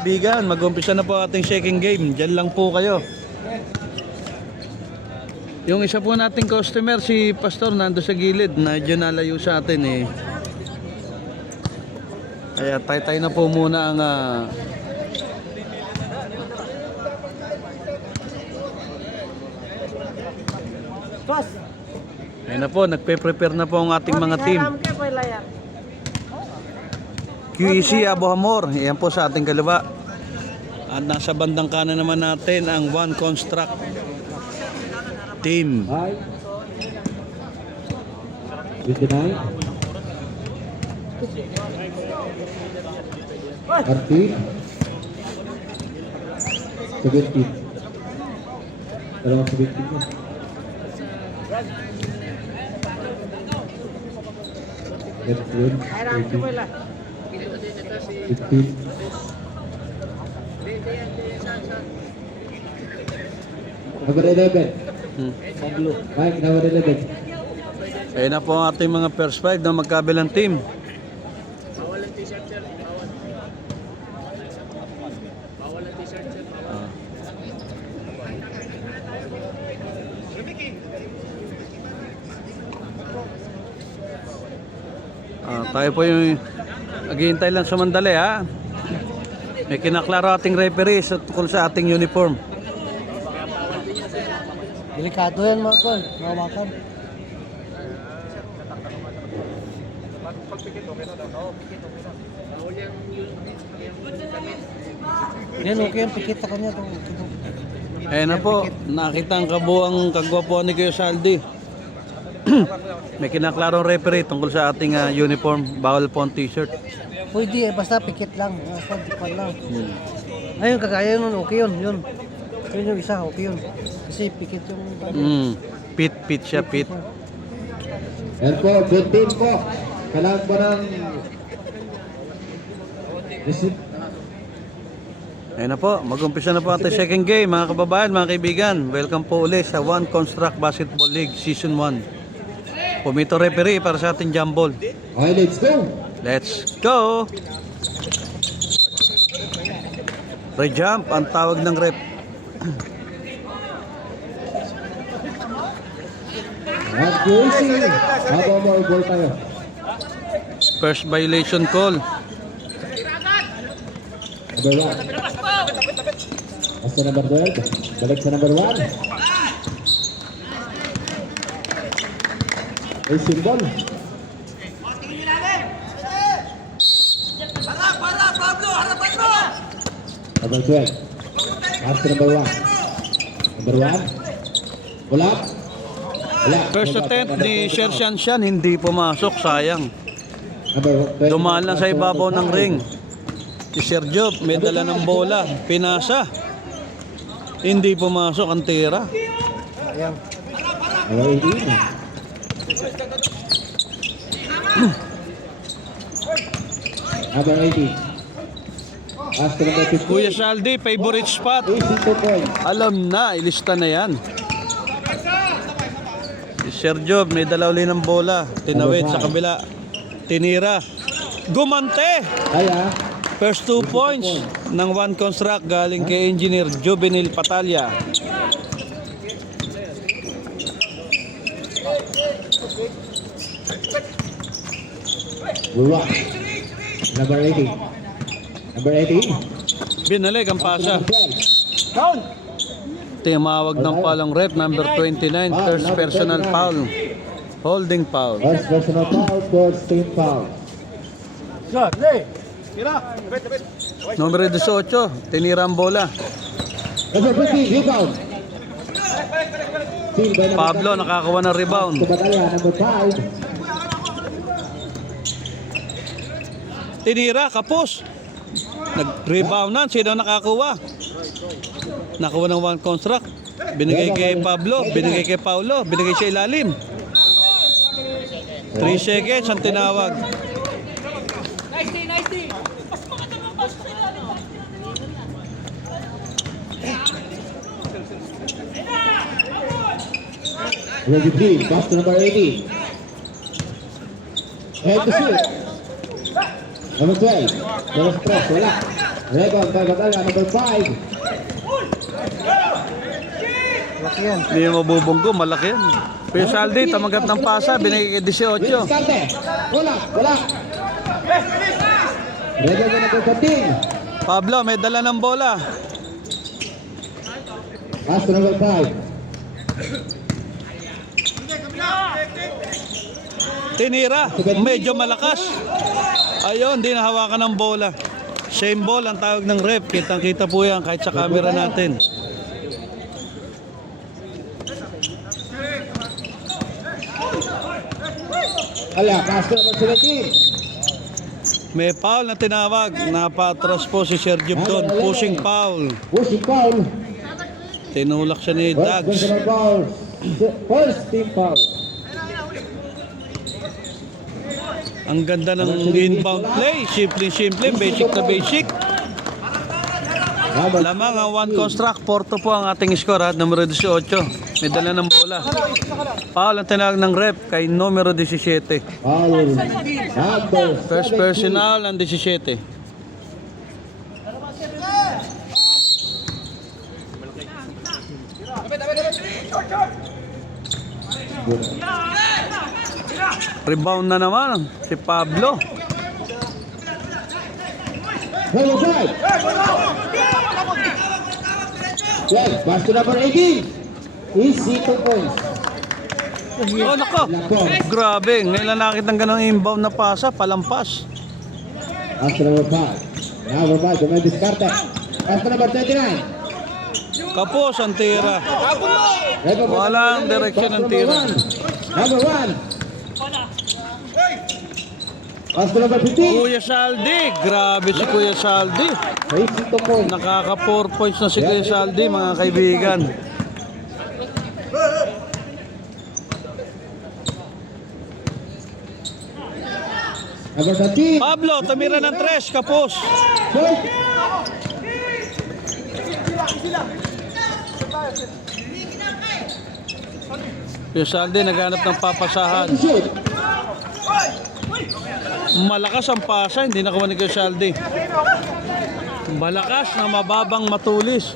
Kaibigan, mag-umpisa na po ating shaking game. Diyan lang po kayo. Yung isa po nating customer, si Pastor, nando sa gilid. Medyo nalayo sa atin eh. Kaya tay-tay na po muna ang ayun na po, nagpe-prepare na po ang ating mga team. QEC Abohamor, yan po sa ating kaliwa. At nasa bandang kanan naman natin ang One Construct team. 29 13 17 dalawang 17 mo. That's good. 15 number 11 Mike, number 11. Ayun na po ang ating mga first five na magkabilang team. Bawal ang t-shirt sir. Bawal. Bawal ang t-shirt sir. Tayo po yung naghihintay lang sa mandali ha. May kinaklaro ating referee sa tukol sa ating uniform. Delikado yan mga kon, mawakan. Yan okay yan, pikit ako niya. Ayun na po, nakita ang kabuang kagwapuan ni Kuya Saldi. May kinaklarong referee tungkol sa ating uniform. Bawal po ang t-shirt. Pwede eh, basta pikit lang, basta dipan lang. Ayun, kagaya nun, okay yun, yun. Yun yung isa, okay yun. Kasi pikit yung... Pit siya, pit. Yan po, good team po. Kailangan po ng Ayun na po, mag-umpisa na po ating second game mga kababayan, mga kaibigan. Welcome po ulit sa One Construct Basketball League Season 1. Pumito referee para sa ating jump ball. Okay, let's go. Let's go! Re-jump ang tawag ng rep. At QC, habang mo ball tayo. First violation call. Number 1. Basta number 12. Balik sa number 1. Ay, symbol. Number 12. Basta number 1. Number 1. Wala. Wala. First attempt ni Sher-Shan-Shan, hindi pumasok, sayang. Number 12. Dumaan lang sa ibabaw ng ring. Si Sergio, may dala ng bola, pinasa. Hindi pumasok ang tira. Ayan. Number 18. Number 18. Basta number 15. Kuya Saldi, favorite spot. 82 points. Alam na, ilista na yan. Si Sergio, may dala uli ng bola. Tinawid sa kabila. Tinira. Gumante! Kaya. First 2 points ng One Construct galing kay Engineer Juvenil Patalya. Buwa. Number 18. Number 18. Binalik ang pasa. Number 12. Timawag ng palang rep number 29, first personal foul. Holding foul. First personal foul, first team foul. Numero 18, tinira ang bola. Number 15, rebound. Steal by number Pablo nakakuha ng rebound. to Batalya, number 5. Tinira, kapos. Nag-reboundan, sino nakakuha? Nakuha ng One Construct. Binigay kay Pablo, binigay kay Paulo, binigay sa ilalim. 3 seconds ang tinawag. Number 15, pass to number 80. Head to shoot. Number 12, Dallas Press, wala. Rebound by Batalla, number 5. Laki yan. Hindi yung mabubunggo, malaki yan. Kuya Saldi, tamagat ng pasa, binigay kay 18. Diskarte. Wala. Rebound by number 14. Pablo, may dala ng bola. Pass to number 5. Tinira, medyo malakas. Ayun, di nahawakan ng bola. Same ball ang tawag ng ref. Kitang-kita po yan kahit sa camera natin. Wala, pass to number 17. May foul na tinawag. Napatras po si Sergio Don. Pushing foul. Pushing foul. Tinulak siya ni Dags. Personal foul. First team foul. Ang ganda ng inbound play. Simple, basic na basic. Lamang ang one construct. Porto po ang ating score at numero 18. May dala ng bola. Foul ang tinawag ng ref kay numero 17. Foul. Number First 17. personal ang 17. Rebound na naman si Pablo. Number 5. Well, pass to number 18. Easy 2 points. Oh, nako. Grabe. Ngayon lang nakita ng ganong inbound na pasa. Palampas. Pass to number 5. Number 5, Dumay Diskarte. Pass to number 29. Kapos ang tira. Rebound by Walang number 11. direksyon ng Pass to tira. Number 1. Pass to number 15. Kuya Saldi. Grabe si Kuya Saldi. Easy 2 points. Nakaka 4 points na si Kuya Saldi, mga kaibigan. Number 13. Pablo, tumira ng 3. Kapos. Point. Kuya Saldi naghanap ng papasahan. Shoot. Malakas ang pasa, hindi nakuha ni Kuya Saldi. Malakas na mababang matulis.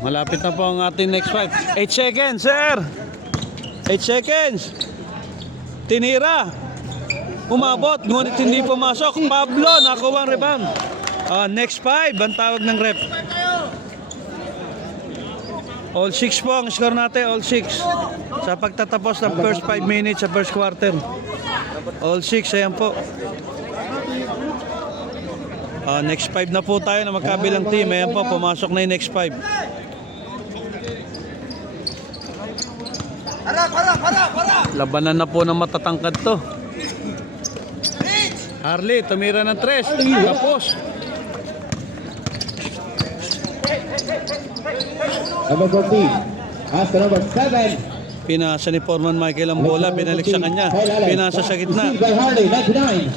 Malapit na po ang ating next fight. 8 seconds, sir. 8 seconds. Tinira. Umabot, ngunit hindi pumasok. Pablo, nakuha ang rebound. Next 5, ang tawag ng rep. All 6 po ang score natin, all 6. Sa pagtatapos ng first 5 minutes sa first quarter. All 6, ayan po. Next 5 na po tayo na magkabilang team. Ayan po, pumasok na yung next 5. Labanan na po ng matatangkad to. Harley, tumira ng 3. Tapos. Number 14. Pass to number 7. Pinasa ni Foreman Michael ang bola. Binalik sa kanya. Pinasa sa gitna. Received by Harley, 99.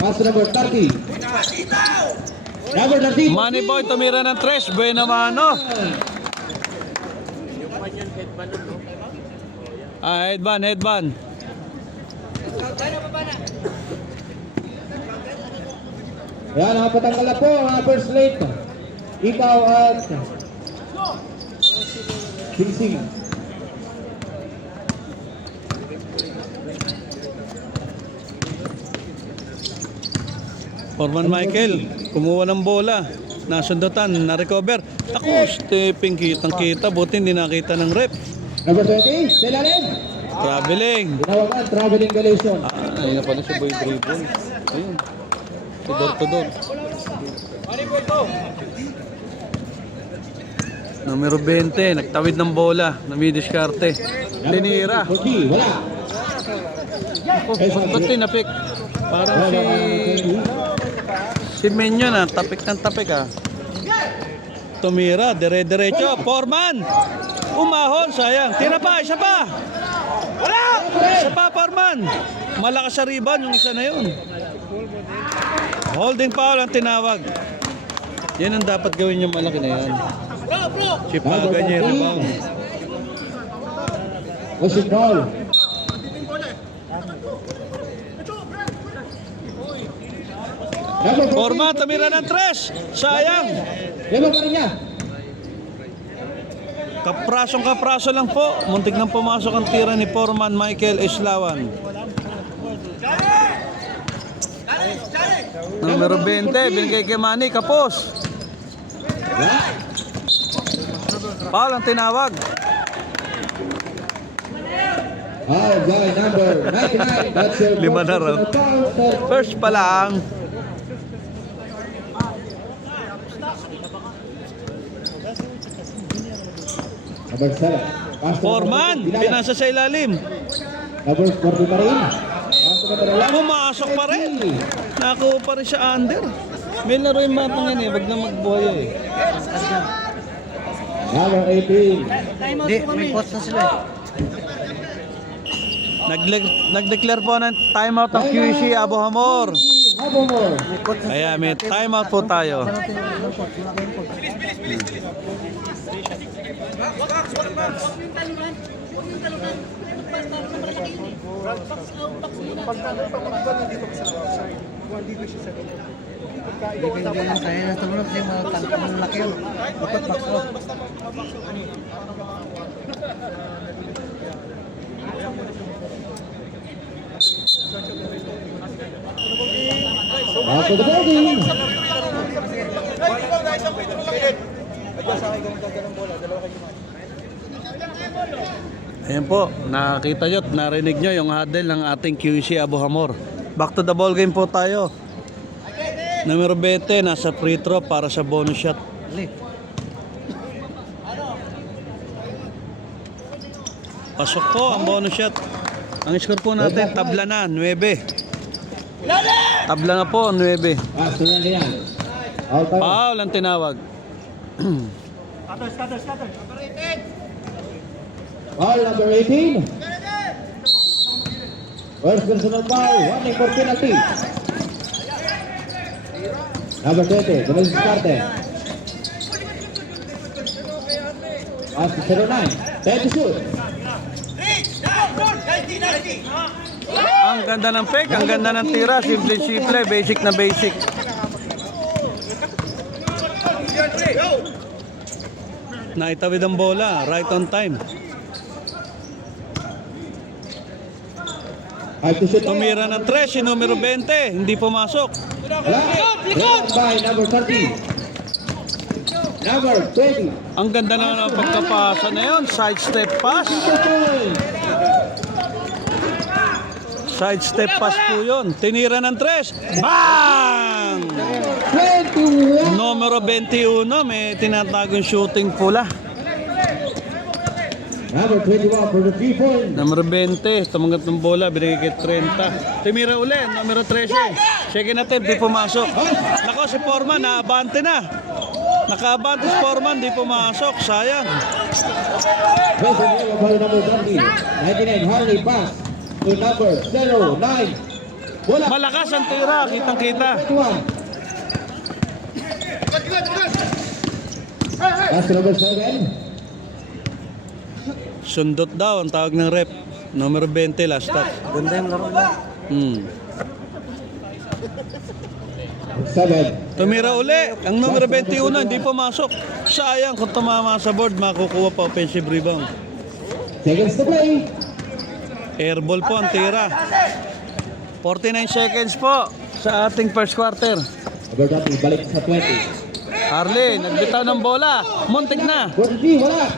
Pass to number 30. Number 13. Money Boy, tumira ng 3. Buena mano. Headband. Yan, nakapatanggal na po ang first late. Ikaw at Singsing. Foreman Michael, kumuha ng bola. Nasundutan, na-recover. Ako, stepping, kitang-kita. Buti hindi nakita ng rep. Number 20, Selalim. Traveling. Tinawagan, traveling galation. Ayun na pala si Boy Dribble. Ayun. Tudor. Numero 20, nagtawid ng bola. Namidiskarte. Tinira. 40, wala. Ba't tinapik? Parang si Menyo na, tapik ng tapik ah. Tumira, dire-diretso. Foreman! Umahon, sayang. Tira pa, isa pa! Wala! Isa pa, Foreman! Malakas sa rebound yung isa na yun. Holding foul ang tinawag. Yan ang dapat gawin yung malaki na yan. Sipagan niya yung rebound. Pushing ball. Number 14. Foreman, tumira ng 3. Sayang. Lima pa rin niya. Kapraso lang po. Muntik nang pumasok ang tira ni Foreman Michael Islawan. Numero 20, binigay kay Manny, kapos. Foul ang tinawag. Foul by number 99. That's your Lima na raw. First pa lang. Number 7. Pass to Foreman, number 14. pinasa sa ilalim. Number 40 pa rin. Pass to number 11. Pumasok pa rin. Nakuha pa rin siya under. May laro yung batang yan eh. Wag na magbuhay eh. Number 18. Hindi, may coach na sila eh. Nag-declare po ng timeout ang QC Abohamor. Abomor. May coach na Kaya may timeout po tayo. Wala tayong coach, wala kayong coach. Hindi lang kaya na tulungan kasi mga tangkang laki yun. Ikot box out. Pass to the bogey. Ayan po, nakita nyo at narinig nyo yung huddle ng ating QC Abohamor. Back to the ball game po tayo. Numero 20, nasa free throw para sa bonus shot. Ali. Pasok po ang bonus shot. Ang score po natin, tabla na, 9. Tabla na po, 9. Pass to number 9. All time. Foul ang tinawag. Foul number 18. First personal foul. Warning for penalty. Number 20. Gomez Discarte. Pass to 09. 10 to shoot. Ang ganda ng fake, ang ganda ng tira, simple, basic na basic. Naitawid ang bola, right on time. 5 to shoot. Tumira ng 3, si numero 20, hindi pumasok. Run by number 30. Number 20. Ang ganda na ng pagkapasa na yun, side step pass. Side step pass po yun. Tinira ng 3. Bang! 21. Numero 21, may tinatagong shooting pula. Number 21 for the 3 point. Numero 20, tumanggap ng bola, binigay kay 30. Tumira uli, numero 13. Second attempt, di pumasok. Nako, si Foreman, naabante na. Nakaabante si Foreman, di pumasok. Sayang. First and goal by number 30. 99 Harley pass to number 09. Bola. Malakas ang tira, kitang-kita. 21. Pass to number 7. Sundot daw ang tawag ng rep. Numero 20, last touch. Ganda yung laro na. 7. Tumira uli, ang numero 21, hindi pumasok. Sayang, kung tumama sa board, makukuha pa offensive rebound. Seconds to play. Airball po ang tira. 49 seconds po sa ating first quarter. Number 30 balik sa 20. Harley, nagbitaw ng bola. Muntik na. 43 wala.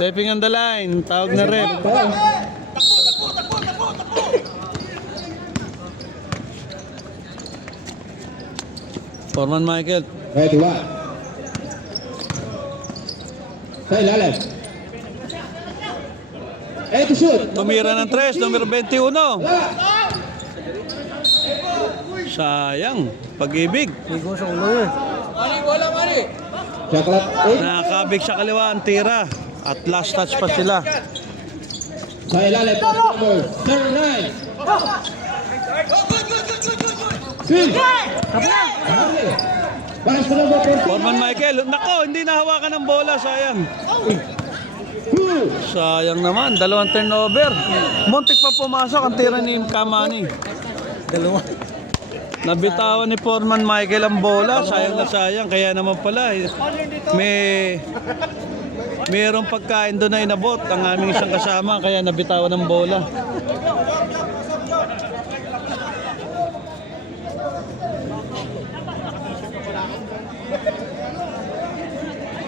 Stepping on the line, tawag na rep. Foreman Michael, 21. Sa ilalim. To shoot. tumira ng 3, numero 21. Wala. Sayang, pag-ibig. Ligo sa ulo yun. Shot clock 8. Nakakabig sa kaliwa ang tira. At last touch pa sila. Sa ilalim. Pass to number 39. Swing. Harley. Pass to number 14. Foreman Michael, nako, hindi nahawakan ng bola, sayang. 2. Sayang naman, dalawang turnover. Muntik pa pumasok ang tira ni Kamani. Dalawa. Nabitawan ni Foreman Michael ang bola. Sayang na sayang. Kaya naman pala, mayroong pagkain doon na inabot ang aming isang kasama. Kaya nabitawan ng bola.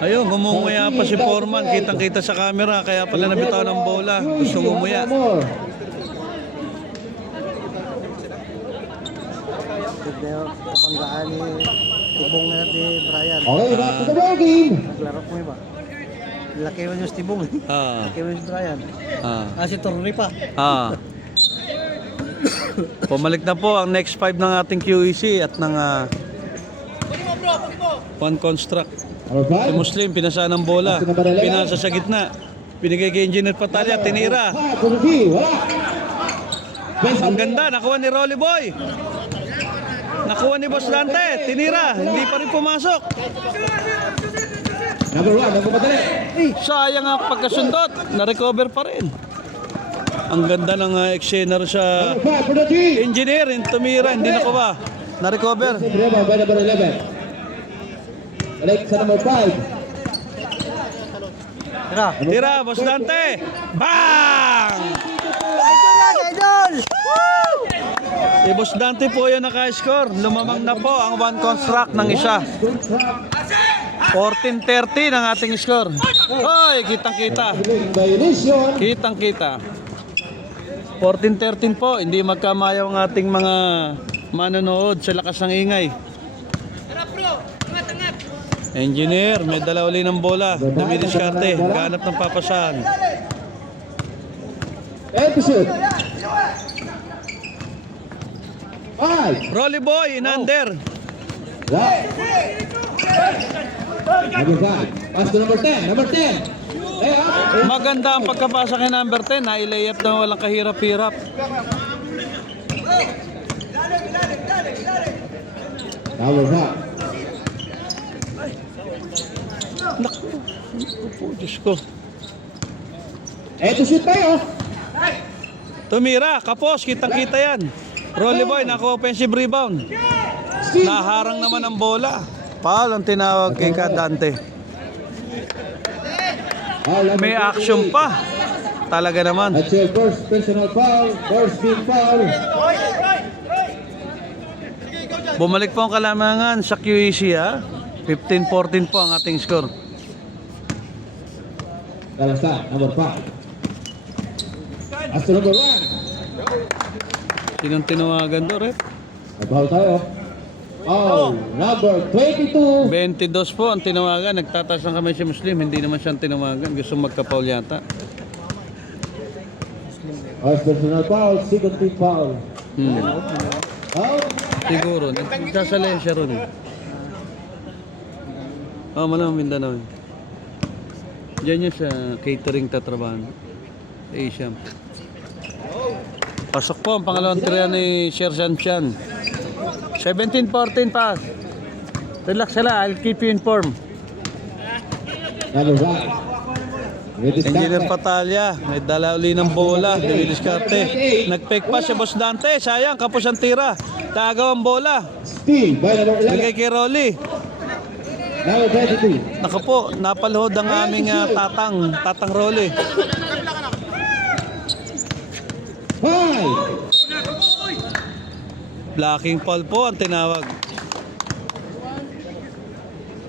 Ayun, gumumuya pa si Foreman. Kitang-kita sa camera. Kaya pala nabitawan ng bola. Gusto ngumuya. Kapanggaan ni Tibong na ni Brian. Okay, back to the ball game. Naglaro ko iba. Laki mo yung Tibong. Ah, Laki mo yung Brian. ah, Si Torri pa. ah. Pumalik na po ang next 5 ng ating QEC at ng One Construct. Number Si 5. Muslim, pinasa ng bola. Pinasa sa gitna. Binigay kay Engineer Patalya, tinira. Wala. Ang ganda, nakuha ni Rolly Boy. Nakuha ni Boss Dante, tinira. Hindi pa rin pumasok. Number 1, nagpapadali. Sayang ang pagkasundot. Na-recover pa rin. Ang ganda ng eksena rin sa Number 5 for the team. Engineer. Tumira, hindi nakuha. Na-recover. Rebound by number 11. Balik sa number 5. Tira. Tira, Boss Dante. Bang! Idol! Si Boss Dante po yung naka-score. Lumamang na po ang One Construct ng isa. 14-30 ang ating score. Hoy, kitang-kita. Violation. Kitang-kita. 14-13 po. Hindi magkamayaw ang ating mga manonood sa lakas ng ingay. Engineer, may dala uli ng bola. Dumidiskarte. Ganap ng papasahan. Episode. 5. Rolly Boy, in under. Number 5. Pass to number 10. Number 10. Layup. Maganda ang pagkapasa kay number 10. Nailayap na walang kahirap-hirap. Number 5. Naku, po, Diyos ko. Eto shoot tayo. Tumira, kapos, kitang-kita yan. Rolly Boy, naka-offensive rebound. Steve. Naharang naman ang bola. Foul ang tinawag kay Dante. May action pa. Talaga naman. That's your first personal foul. First big foul. Bumalik po ang kalamangan sa QEC ha. 15-14 po ang ating score. Kalasa, number 5. As to number 1. Sinong tinawagan do, Rep? Abaw tayo. Oh, number 22. 22 po ang tinawagan. Nagtataas ng kamay si Muslim. Hindi naman siyang tinawagan. Gusto magka-foul yata. First personal foul, second team foul. Out. Siguro. Nagsasalaya siya ron. Oh, malamang Mindanao. Diyan niya sa catering tatrabahan. Sa Asian. Pasok po ang pangalawang tira ni Sher Sanchan. 17-14 pass. Relax sila, I'll keep you informed. Number 1. Engineer Patalya, may dala uli ng bola. Dumidiskarte. Nag-fake pass si Boss Dante. Sayang, kapos ang tira. Tagaw ang bola. Steal by number 11. Bigay kay Rolly. Number 22. Naku po, napalhod ang aming tatang Rolly. 5. Blocking foul po ang tinawag.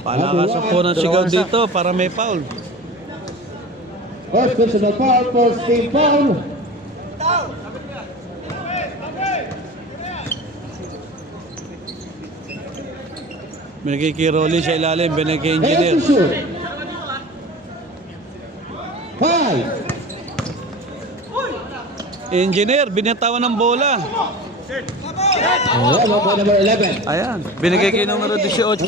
Palakasan po ng sigaw dito para may foul. First personal foul, first team foul. Binigay kay Rolly sa ilalim, binigay kay Engineer. Eto shoot. 5. Engineer, binatawan ng bola. Rebound by number 11. Ayan, binigay kay numero 18.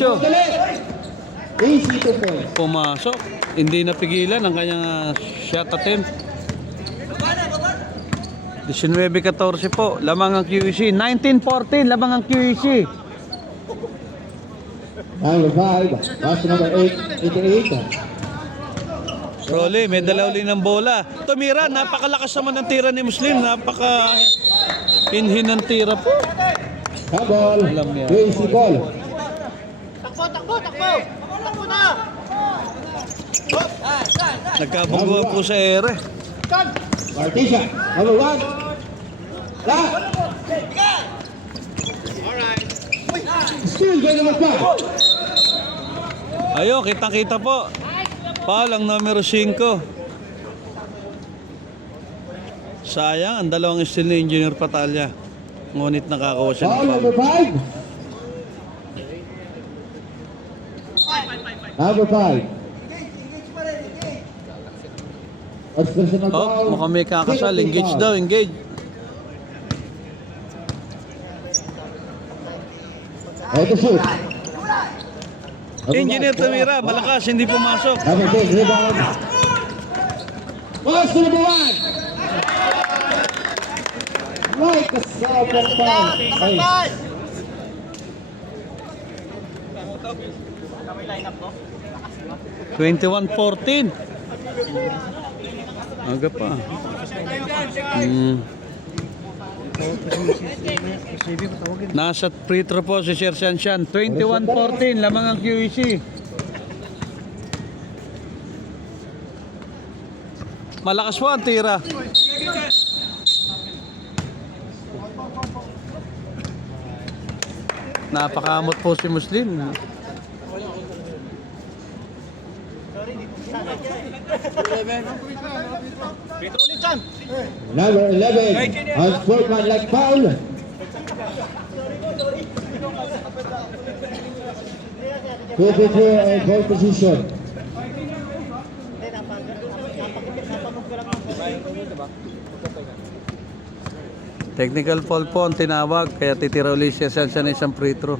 Easy 2 points. Pumasok, hindi napigilan ang kanyang shot attempt. 19-14 po, lamang ang QEC. 19-14, lamang ang QEC. Number 5. Pass to number 8. 88. Rolly, may dala uli ng bola. Tumira, napakalakas naman ng tira ni Muslim. Napaka hinhin ng tira po. Habol. Alam niya. QAC ball. Nagkabungguan po sa ere. Martisha. Number 1. La. Still by number 5. Ayun, kitang-kita po. Foul ang numero 5. Sayang, ang dalawang steal ni Engineer Patalya. Ngunit nakakawa siya Foul ng number foul. 5. Number 5. Expression of Oh, foul. mukhang may kakasal. Engage daw, engage. Right to shoot. Engineer tumira, malakas, hindi pumasok. Number 10, rebound. Pass to number 1. Like a soft foul. Ay. 21-14. Aga pa. Nasa free throw po si Sir Shanshan. 21-14, lamang ang QEC. Malakas po ang tira. Napakamot po si Muslim. Number 11, unsportsmanlike foul. Two free throw and ball position. Technical foul po ang tinawag, kaya titira ulit siya sa isang free throw.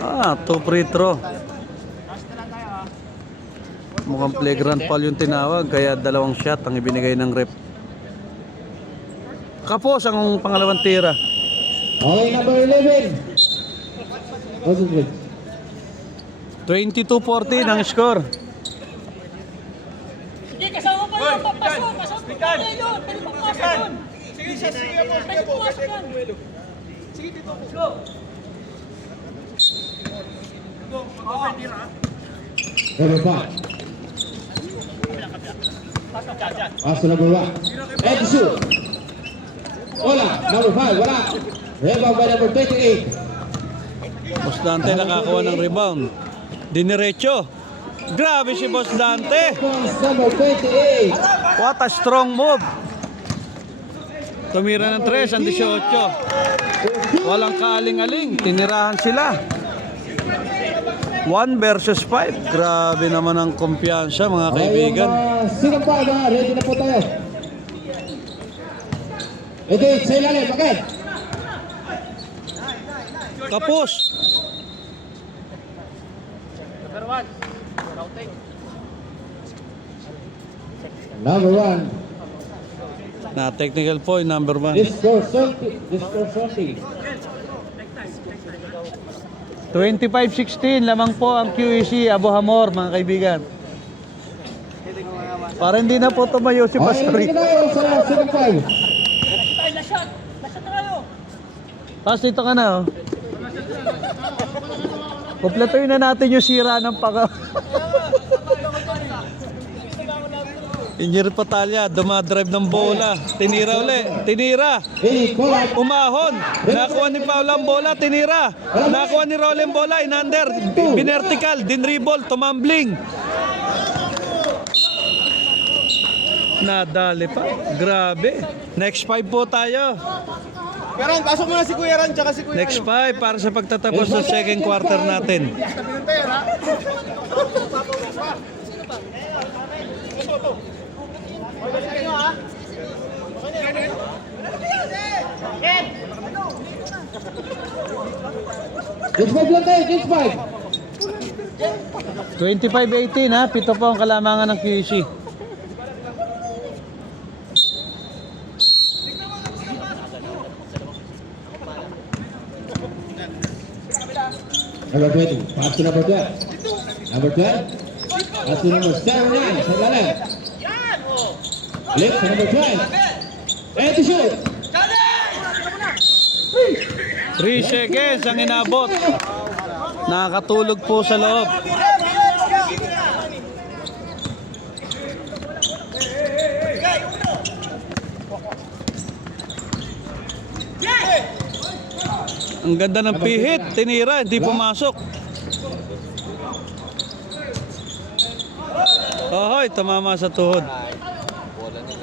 2 free throw. Mukhang flagrant foul yung tinawag, kaya dalawang shot ang ibinigay ng ref. Kapos ang pangalawang tira. Okay, number 11. Concentrate. 22-14 ang score. Sige, kasama pa yun. Papasok. Kasama pa yun. Pwede pumasok yun. Pwede pumasok yan. Sige, dito. Go. Number 5. Pass to number 1. And to shoot. Wala. Number 5. Wala. Rebound by number 28. Boss Dante nakakuha ng rebound. Diniretso. Grabe si Boss Dante. Points number 28. What a strong move. Tumira ng 3 ang 18. Walang kaaling-aling. Tinirahan sila. 1 versus 5. Grabe naman ang kumpiyansa mga kaibigan. Sinong pa ba? Ready na po tayo. Ito, sa ilalim. Okay. Kapos. Number 1. Na technical point number 1. This score 30. This score 30. 25-16 lamang po ang QEC Abohamor mga kaibigan. Para hindi na po tumayo si Okay, Pastori. ready na tayo sa sinong 5. Lashat. Lashat na kayo. Pas dito ka na oh. Kumpletuhin na natin yung sira ng paka. Engineer Patalya, dumadrive ng bola. Tinira uli. Tinira. Hey, call out. Umahon. Nakuha ni Paula ang bola. Tinira. Nakuha ni Rolly ang bola. Inander. Binertical. Dinribol. Tumambling. Nadali pa. Grabe. Next 5 po tayo. Karan, pasok mo na si Kuya Ran, tsaka si Kuya. Next 5 para sa pagtatapos ng second quarter natin. Just 5 lang tayo. Just 5. 25-18 ha. Pito po ang kalamangan ng QEC. Number 20. Pass to number 12. Number 12. At si number 79 sa lalim. Balik sa number 12. And to shoot. 3 seconds ang inabot. Nakakatulog po sa loob. Ang ganda ng pihit, tinira, hindi pumasok. Ohoy, tumama sa tuhod.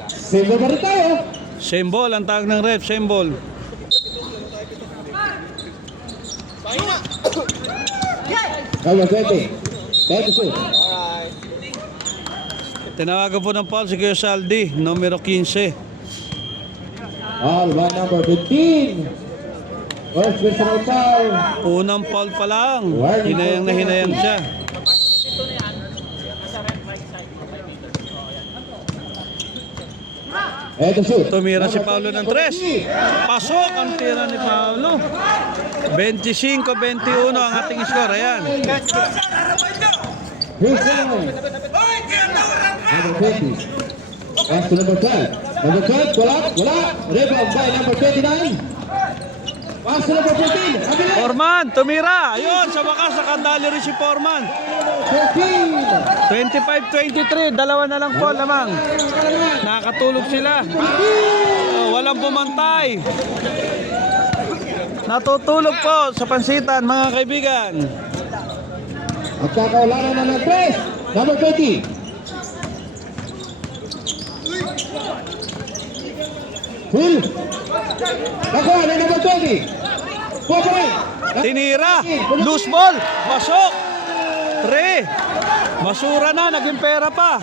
Silver pa rin tayo. Same ball, ang tawag ng ref, same ball. Number 20. And to shoot. Tinawagan po ng foul si Kuya Saldi, numero 15. All by number 15. First personal foul. Unang foul pa lang, hinayang na hinayang siya. And to shoot. Tumira si Paulo ng 3. Pasok ang tira ni Paulo. 25-21 ang ating score. Ayan. Here's down. Number 20. Pass to number 12. Number 12, wala. Rebound by number 29. Pass to number 14. Kabila. Foreman, tumira. Ayun, sa wakas nakadali rin si Foreman. 13. 25-23, dalawa na lang po lamang. Nakatulog sila. Oh, walang bumantay. Natutulog po sa pansitan, mga kaibigan. At kakaulanan na ng 3. Number 20. Full. Nakuha na number 20. Pwede. Tinira, loose ball, pasok. 3. Basura na, naging pera pa.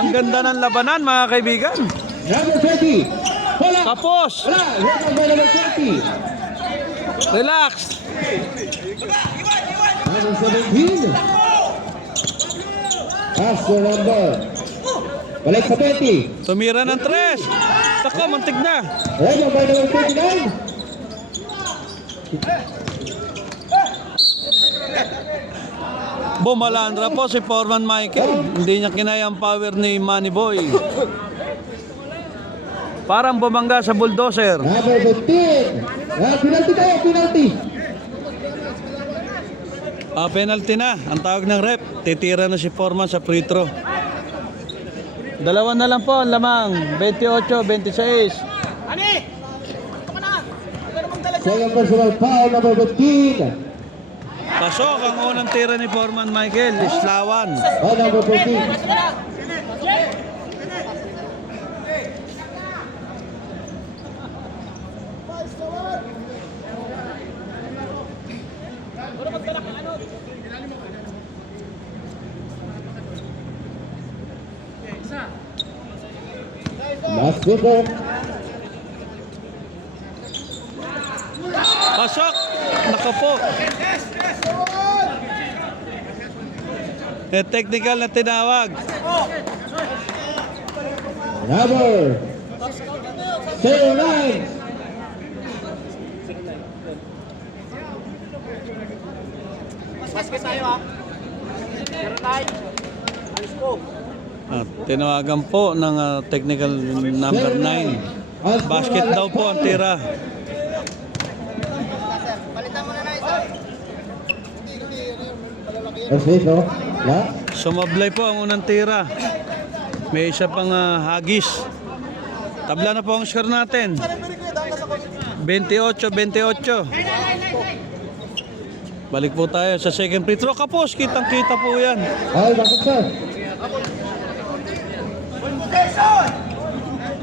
Ang ganda ng labanan, mga kaibigan. Number 20. Wala. Tapos, Wala. Rebound by number 20. relax. Number 17. Pass to number. Balik sa 20. Tumira ng 3. Tako, mantig na. Rebound by number 29. Bumalandra po si Foreman Michael. Hindi niya kinaya ang power ni Manny Boy. Parang bumangga sa bulldozer. Number 15. Penalty tayo, penalty. Penalty na. Ang tawag ng rep. Titira na si Foreman sa free throw. Dalawa na lang po ang lamang. 28-26. Second personal foul, number 15. Pasok ang unang tira ni Foreman Michael. Islawan. Oh, number 14. Last shooter. Pasok. Nako po. Technical na tinawag. Number 09. Basket tayo ha. Pero tayo. Alis ko. Tinawagan po ng technical number 9. Basket daw po ang tira. Palitan mo na na isa. First free throw. Yeah. Sumablay po ang unang tira. May isa pang hagis. Tabla na po ang score natin. 28-28. Balik po tayo sa second free throw. Kapos, kitang-kita po yan. All bakit sir?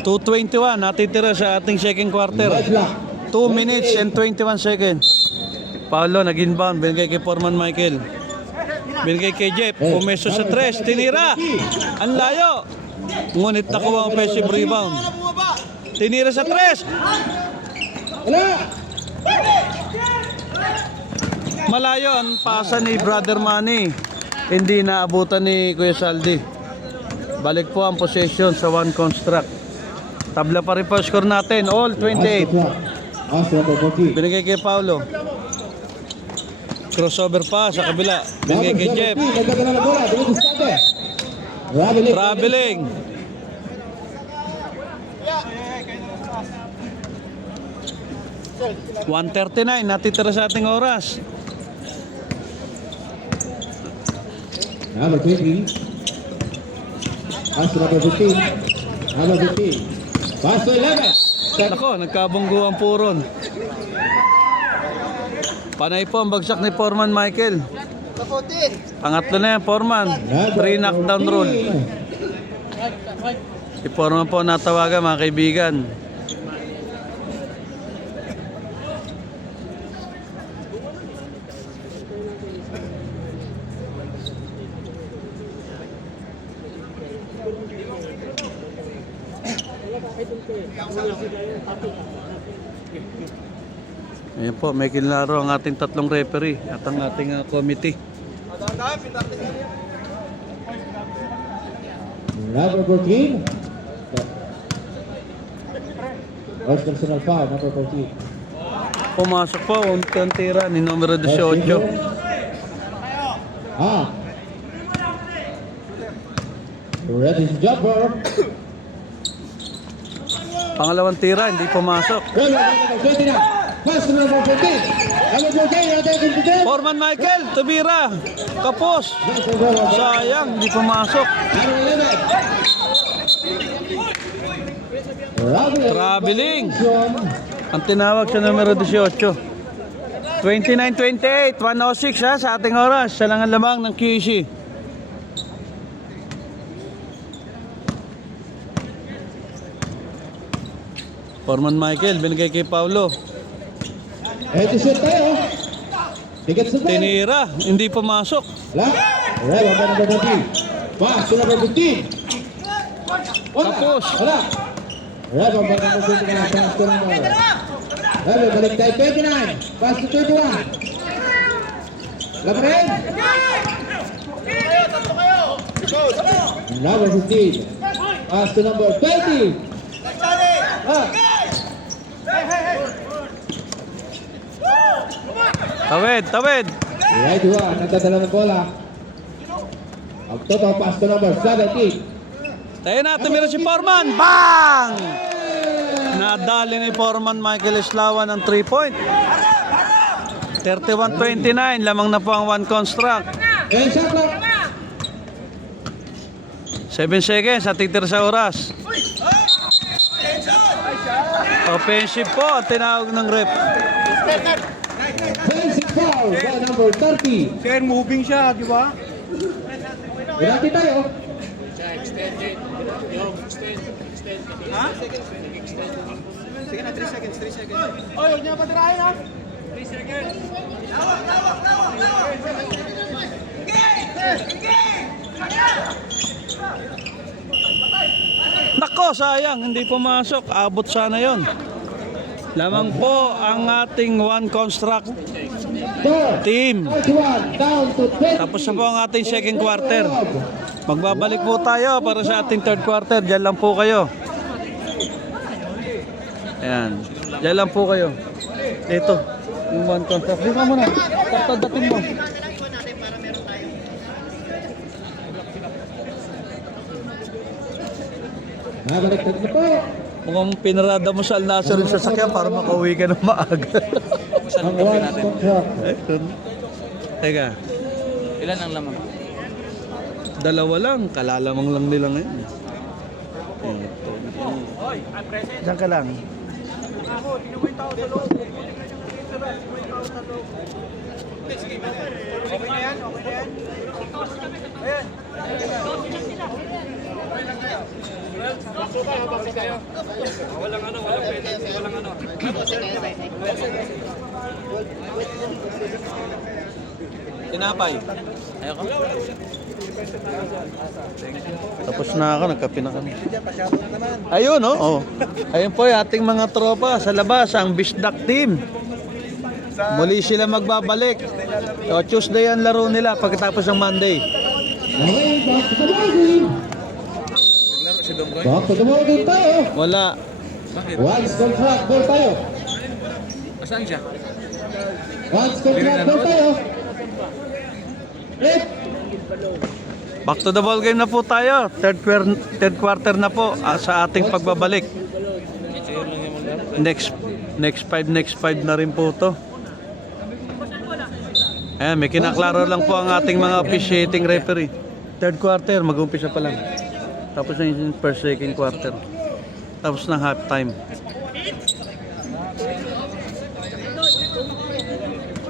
2:21 natitira sa ating second quarter. 2 minutes and 21 seconds. Paulo nag-inbound, binigay kay Foreman Michael. Binigay kay Jeff, pumesto sa 3, tinira. Ang layo. Ngunit nakuha ang offensive rebound. Tinira sa 3. Wala. Malayo ang pasa ni Brother Manny. Hindi naabutan ni Kuya Saldi. Balik po ang possession sa one construct. Tabla pa rin po score natin. All 28. Pass number 14. Binigay kay Paulo. Crossover pa sa kabila. Bigay kay Jeff. Nagdadala na bola. Dumidiskarte. Traveling. Traveling. $1:39 natitira sa ating oras. Number 20. Pass to number 15. Number 15. Pass to 11. Nako, nagkabungguan po ron. Panay po ang bagsak ni Foreman Michael. Pangatlo na yan, Foreman. 3 knockdown rule. Si Foreman po natawagan, mga kaibigan. Ayan po, may kinlaro ang ating tatlong referee at ang ating committee. Number 14. First personal foul, number 14. Pumasok po, unti-ang tira ni numero 18. Ah. Ready to jumper. Pangalawang tira, hindi pumasok. Well, number 29. Pass to number 14. Number 14, attacking to them. Foreman Michael, tumira. Kapos. Sayang, hindi pumasok. Number 11. Traveling. Ang tinawag sa numero 18. 29-28, 106 ha, sa ating oras. Sa langan lamang ng QEC. Foreman Michael, binigay kay Paulo. Ito shoot tayo. Ticket sa tayo. Tinira, hindi pumasok. Wala. Well, number 14. Pass to number 15. Wala. Tapos. Wala. Rebo, number 15 na. Pass to number. Rebo, balik tayo 29. Pass to 31. Labarin. Number 15. Pass to number 20. Ah. Tawid. Right to one. Nagdadala ng bola. Ang total pass to number 17. Tayo na, tumira si Foreman. Bang! Nadali ni Foreman Michael Eslawan ng 3-point. 31-29, lamang na po ang one construct. And shot clock. 7 seconds, atitira sa oras. Offensive po, tinawag ng rep. Basic foul by number 30. Sir, moving siya, di ba? Pinati tayo. Sige na, 3 seconds. Oy, huwag niya patirahin ha. 3 seconds. Nako, sayang, hindi pumasok. Abot sana yon. Lamang po ang ating one construct team. 41 down to 20. Tapos na po ang ating second quarter. Magbabalik po tayo para sa ating third quarter. Diyan lang po kayo. Ayan. Diyan lang po kayo. Ito. Yung one contract. Dito mo na. Tatadating mo. Nabaliktad na po. Mukhang pinarada mo sa Al Nasser yung sasakyan para makauwi ka ng maaga. Ang one contract. Teka. Ilan ang lamang? Dalawa lang. Kalalamang lang nila ngayon. Diyan ka lang. Okay na yan? Ayan. Tinapay. Tapos na ako, nagkape na kami. Ayun, oh. Ayun po yung ating mga tropa sa labas, ang Bisdak team. Muli sila magbabalik. O, Tuesday ang laro nila pagkatapos ng Monday. Okay, back to the ball game. Back to the ball game tayo. Wala. One contract ball tayo. Saan siya? One contract ball tayo. Rip. Back to the ball game na po tayo. Third quarter na po sa ating pagbabalik. Next 5 na rin po to. Ayan, may kinaklaro lang po ang ating mga officiating referee. Third quarter, mag-umpisa pa lang. Tapos na yung first, second quarter. Tapos na half time.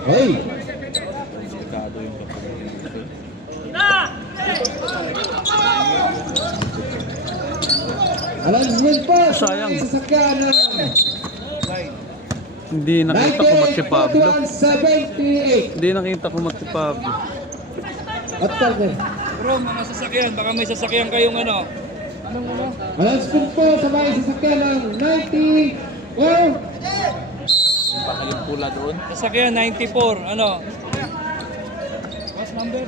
Hey. Announcement po. Sayang. Sasakyan ng Hindi nakita ko si Pablo. 78. Hindi nakita ko si Pablo. At partner. Bro, mga sasakyan, baka may sasakyan kayong ano. Announcement po sa mga sasakyan ng 94. Sasakyan 94, ano? What's number?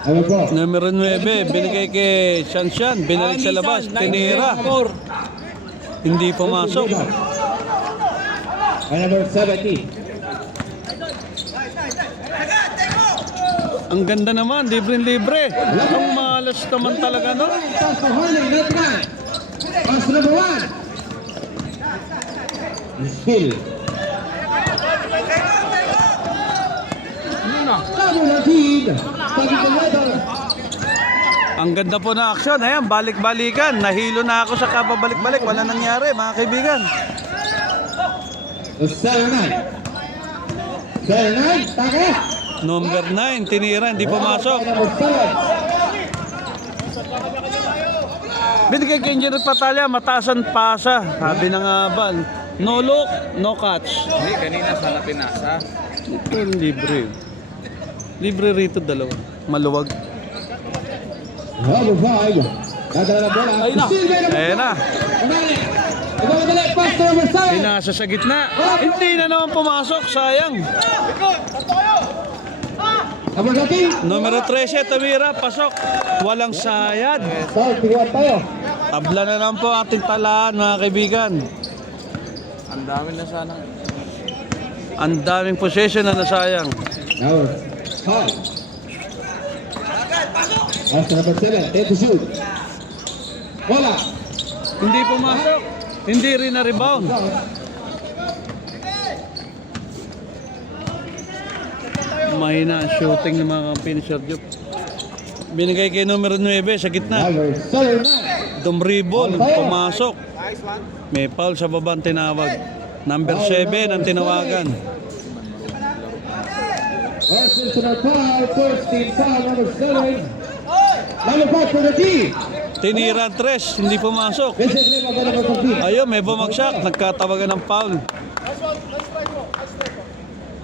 Ano po? Numero 9, binigay kay Shanshan. Binalik sa labas. Tinira. 94. Hindi pumasok. And number 70. Ang ganda naman, libre-libre. Ang malas naman talaga, no? Pass to Harley, net 9. Pass to number 1. Still. Double 19. Tabi the letter. Ang ganda po na aksyon. Ayan, balik-balikan. Nahilo na ako sa kababalik-balik. Wala nangyari, mga kaibigan. The 79. 79, taka. Number 9, tinira, hindi pumasok. Number 7. Binigay kay Engineer Patalya, mataasan pasa. Sabi ng bal. No look, no catch. Hindi, kanina sana pinasa. Ito libre. Libre rito dalawa. Maluwag. Number 5. Dadala na bola. Ayun na. Ayan na. Ikaw dali, pass to number 7. Pinasa sa gitna. Hindi na naman pumasok, sayang. Number 13. Numero 13, tumira, pasok. Walang sayad. So, tigwan tayo. Tabla na lang po ating talaan, mga kaibigan. Ang dami na sana. Ang daming possession na nasayang. Number 5. Pass to number 7. Take the shoot. Wala. Hindi pumasok. Hindi rin na rebound. Mahina ang shooting ng mga finisher job. Binigay kay numero 9 sa gitna. Number 79. Dumribol, pumasok. May foul sa baba ang tinawag. Number 7 ang tinawagan. Versus number 5. First team foul. Number 7. Number 5 for the team. Tinira 3, hindi pumasok. This is Lima by number 15. Ayun, may bumagsak. Nagkatawagan ng foul.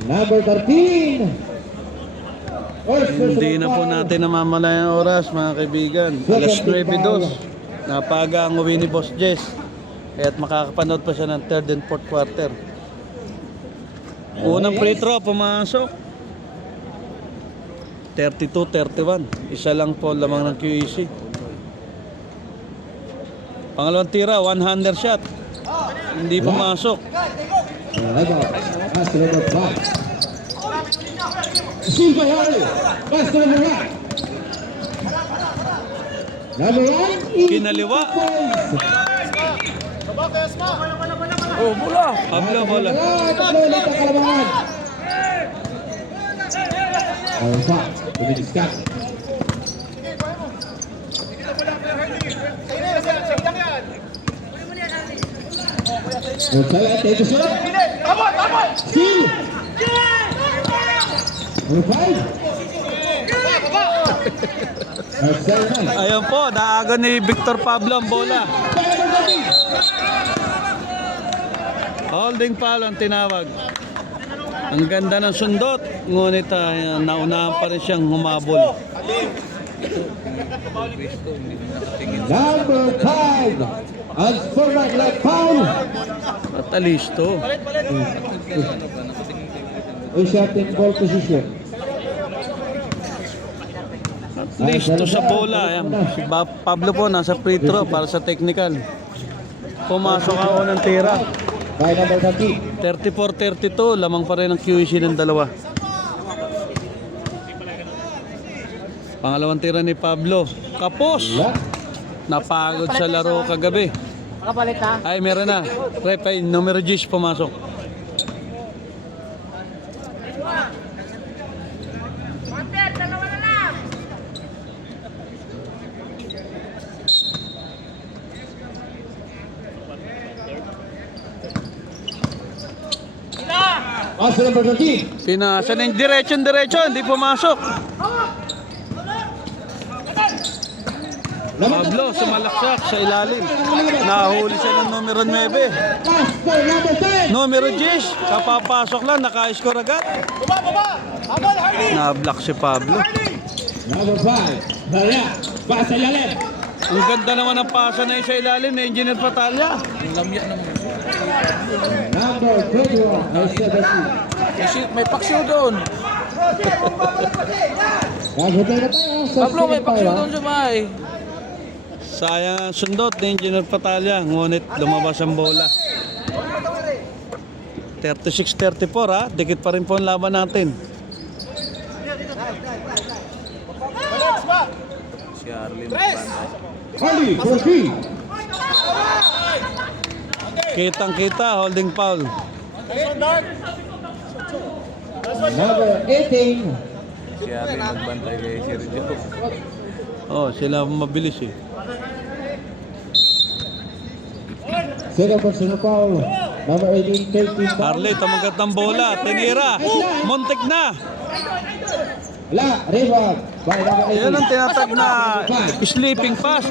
Number 13. Hindi na po natin namamalay ang oras, mga kaibigan. Alas 9:02. Napaga ang uwi ni Boss Jess. Kaya't makakapanood pa siya ng third and fourth quarter. Unang free throw, pumasok. 32-31. Isa lang po lamang ng QEC. Pangalawang tira, one-hander shot. Hindi pumasok. Pass to number 5. Silva Harley. Pass to number 1. Number 1. Kinaliwa. Oh, bola. Pablo, bola. Tatlo ulit ang kalamangan. Number 5. Tumigiskat. Okay, take a shot. Steal. Number 5. Number 7. Ayun po, naaga ni Victor Pablo ang bola. Holding foul ang tinawag. Ang ganda ng sundot, ngunit naunahan pa rin siyang humabol. Number 5. As for my left foul. At alisto. A shot in ball position. At listo sa bola. Ayan. Si Pablo po nasa free throw para sa technical. Pumasok ako ng tira. by number 30. 34-32, lamang pa rin ang QEC ng dalawa. Pangalawang tira ni Pablo. Kapos! Wala. Napagod sa laro kagabi. Nakapalit ha? Ay, meron na. Rep, ay, numero 10 pumasok. Pass to number 13. Pinasa na yung diretso, hindi pumasok. Pablo, sumalaksak sa ilalim. Nahuli siya ng numero 9. Pass to number 10. Numero 10, kapapasok lang, naka-score agad. Na-block si Pablo. Number 5. Maria. Pass sa ilalim. Ang ganda naman ng pasa na yun sa ilalim na Engineer Patalya. Number 21. Ay 70. May paksiw doon. Nagutay na tayo sa Pablo, may second paksiw power. doon sa bahay. Sayang ang sundot ni Engineer Patalya, ngunit lumabas ang bola. 36-34 ha, dikit pa rin po ang laban natin. Si Arlene. Ali, for 3. Kitang-kita, holding foul. Number 18. Si Arlene magbantay kay Sergio. Oh, sila mabilis eh. Second personal foul. Number 18, 13. Harley, tumagat ng bola. Tinira. Muntik na. Wala, rebound. By number 18. Yan ang tinatag na sleeping pass.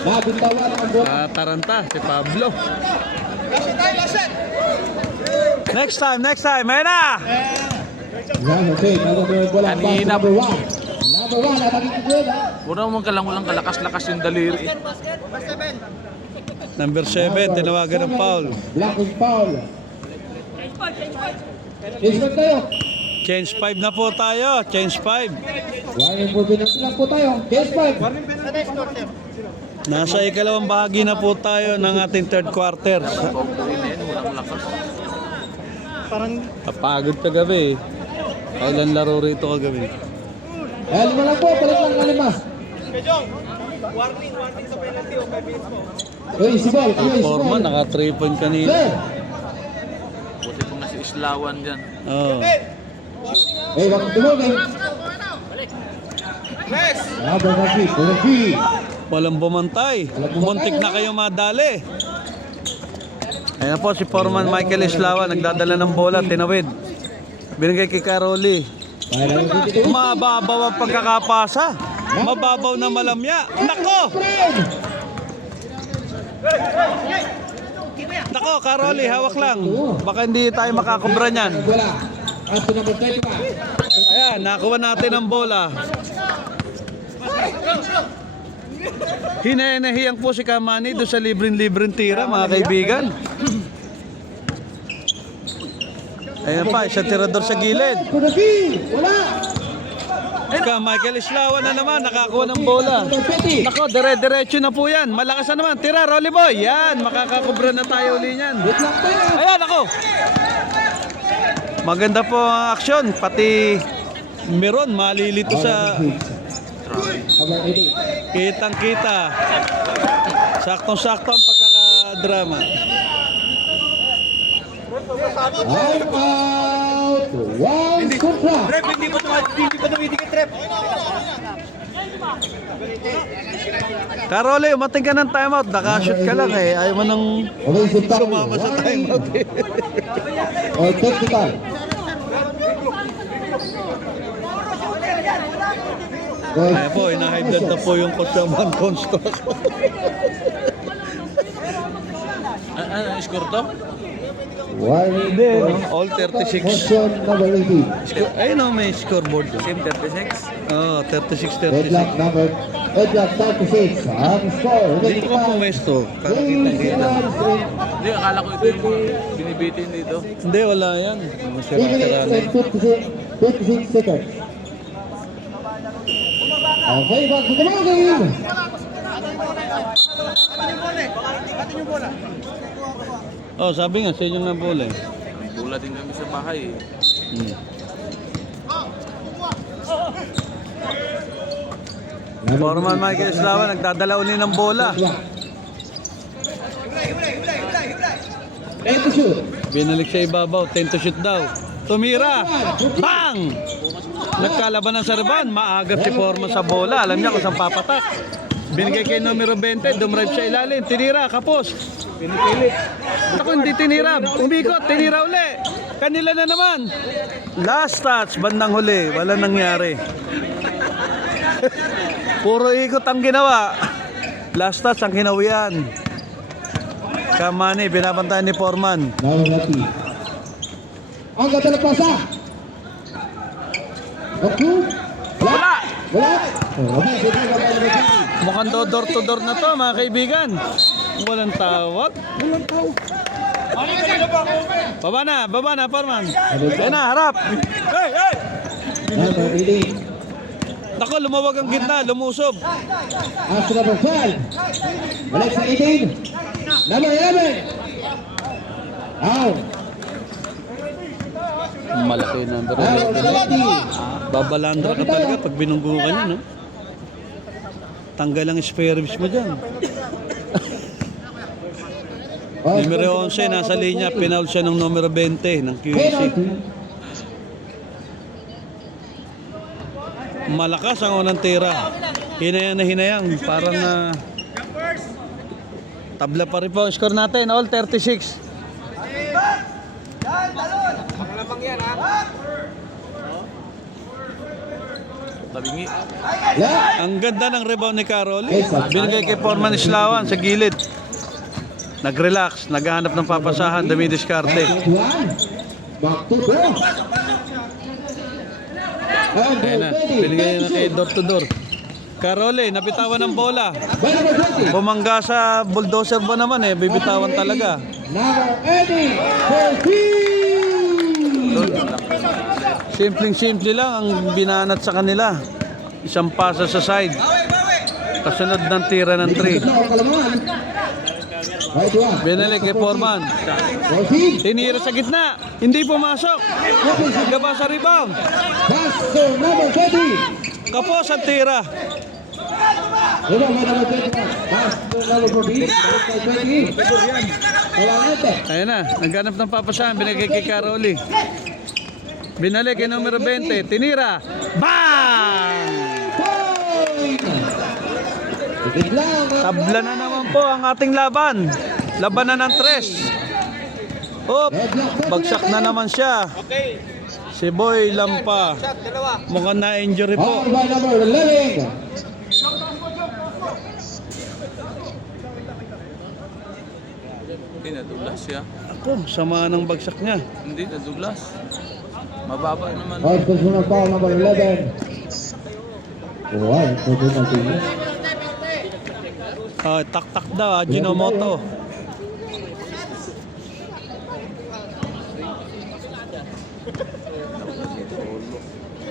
Nabintawan ang bola. Taranta si Pablo. Next time. Ayun na. Number 10, number bola. Kanina. Number 1. Number 1, atagin ko doon. Puro mo walang kalakas-lakas yung daliri. Number 7, tinawagan ng foul. Blocking foul. Ismet tayo. Change 5 na po tayo. Change 5. Warning po lang po tayo. Case 5. Nasa ikalawang bahagi na po tayo ng ating third quarter. Kapagod kagabi. Kailan laro rito kagabi? Lima lang po. Palit lang ng lima. Warning sa penalty o 5 minutes mo. Easy ball. Easy Forma, ball. naka 3 point kanina. Sir. Buti po na si Islawan dyan. Oh. Wag tumugin. Number 3. Walang bumantay. Muntik na kayo madali. Ayan po si Foreman Michael Islawa, nagdadala ng bola, tinawid. Binigay kay Caroli. Mababaw ang pagkakapasa. Mababaw na malamya. Nako! Nako, Caroli, hawak lang. Baka hindi tayo makakubra niyan. Bola. At to number 25. Ayan, nakuha natin ang bola. Hinahiyang po si Kamani doon sa libreng tira, mga kaibigan. Ayan pa, isang tirador sa gilid. For the key. Wala. Ka Michael Islawa na naman, nakakuha ng bola. Number 20. Nako, dire-diretso na po yan. Malakas na naman. Tira, Rolly Boy. Yan, makakakubra na tayo uli niyan. Wait lang tayo. Ayan, ako. Maganda po ang aksyon. Pati meron, malilito sa Number 18. kitang-kita. Saktong-sakto ang pagkakadrama. I'm out. One kontra. Rep, hindi pa dumidikit, Rep. Karole, umating ka ng timeout. Nakashoot ka lang eh. Ayaw mo nang Amazing foul. sumama sa timeout eh. Or technical. Ayan po, ina-high blood na po yung Kosaman Construction. Ano, score to? Warning. All 36. Motion number 18. Ayun o, may scoreboard. Team 36? Oh, Red 36-36. block number 36. Ang score. Dito ko pumesto. Kakakita-kita. Hindi, akala ko ito yung binibitin dito. Hindi, wala yan. 3 minutes Masira-siraan and 56 seconds. Okay, back to the ball game. Oh, sabi nga, sa inyo nga bola eh. Bola din kami sa bahay eh. Hmm. Foreman Michael Eslava, nagdadala uli ng bola. Ready to shoot. Binalik sa ibabaw, 10 to shoot daw. Tumira! Bang! Nagkalabanan sa rebound, maagap si Foreman sa bola. Alam niya kung saan papatak. Binigay kay numero 20, dumrive sa ilalim. Tinira, kapos. Pinipilit. Ako hindi tinira. Umikot, tinira uli. Kanila na naman. Last touch, bandang huli. Wala nangyari. Puro ikot ang ginawa. Last touch ang kinawian. Kamani, binabantayan ni Foreman. Now Lucky. Ang ganda ng pasa. Okay. Wala! Wala. Okay, sige, okay. Mukhang door to door na to mga kaibigan. Walang tawag. Walang tawag. Baba na, Foreman. Ayan na, harap. Number 18. Nako, lumawag ang gitna, lumusob. After number 12. Balik sa 18. Number 11. Out. Malaki number Number 11. Babalandra ka talaga pag binunggo ka niya, no? Tanggal ang spare ribs mo dyan. 20. Numero 11, nasa linya, pinaul siya ng numero 20 ng QC. Penalty. Malakas ang unang tira. Hinayang na hinayang. Parang tabla pa rin po ang score natin. All 36. Tabingi. Yeah. Ang ganda ng rebound ni Caroli. Binigay kay Foreman Islawan sa gilid. Nag-relax, naghahanap ng papasahan, dumidiskarte. 21. Back to throw. Ayan na, binigay na kay door to door. Caroli, napitawan ng bola. By number 20. Bumangga sa bulldozer ba naman eh, bibitawan talaga. Number 18. 14. Simpleng-simple lang ang binanat sa kanila. Isang pasa sa side. Kasunod ng tira ng 3. Binalik kay Foreman. 14. Tinira sa gitna. Hindi pumasok. Gaba sa rebound. Pass to number 20. Kapos ang tira. Rebound by number 21. Pass to number 14. 20. Kailangan. Ayun na, naghanap ng papasahan. Binigay kay Caroli. Binalik kay numero 20. Tinira. Bang! Point. Tikit lang. Tabla na naman po ang ating laban. Labanan ng 3. Op, bagsak na naman siya. Si Boy Lampa. Mukhang na-injury po. Out by number 11. Hindi nadulas siya. Ako, sama ng bagsak niya. Hindi nadulas. Mababa naman. Out personal foul number 11. Wow, ito penalty. Tak-tak daw, Ajinomoto.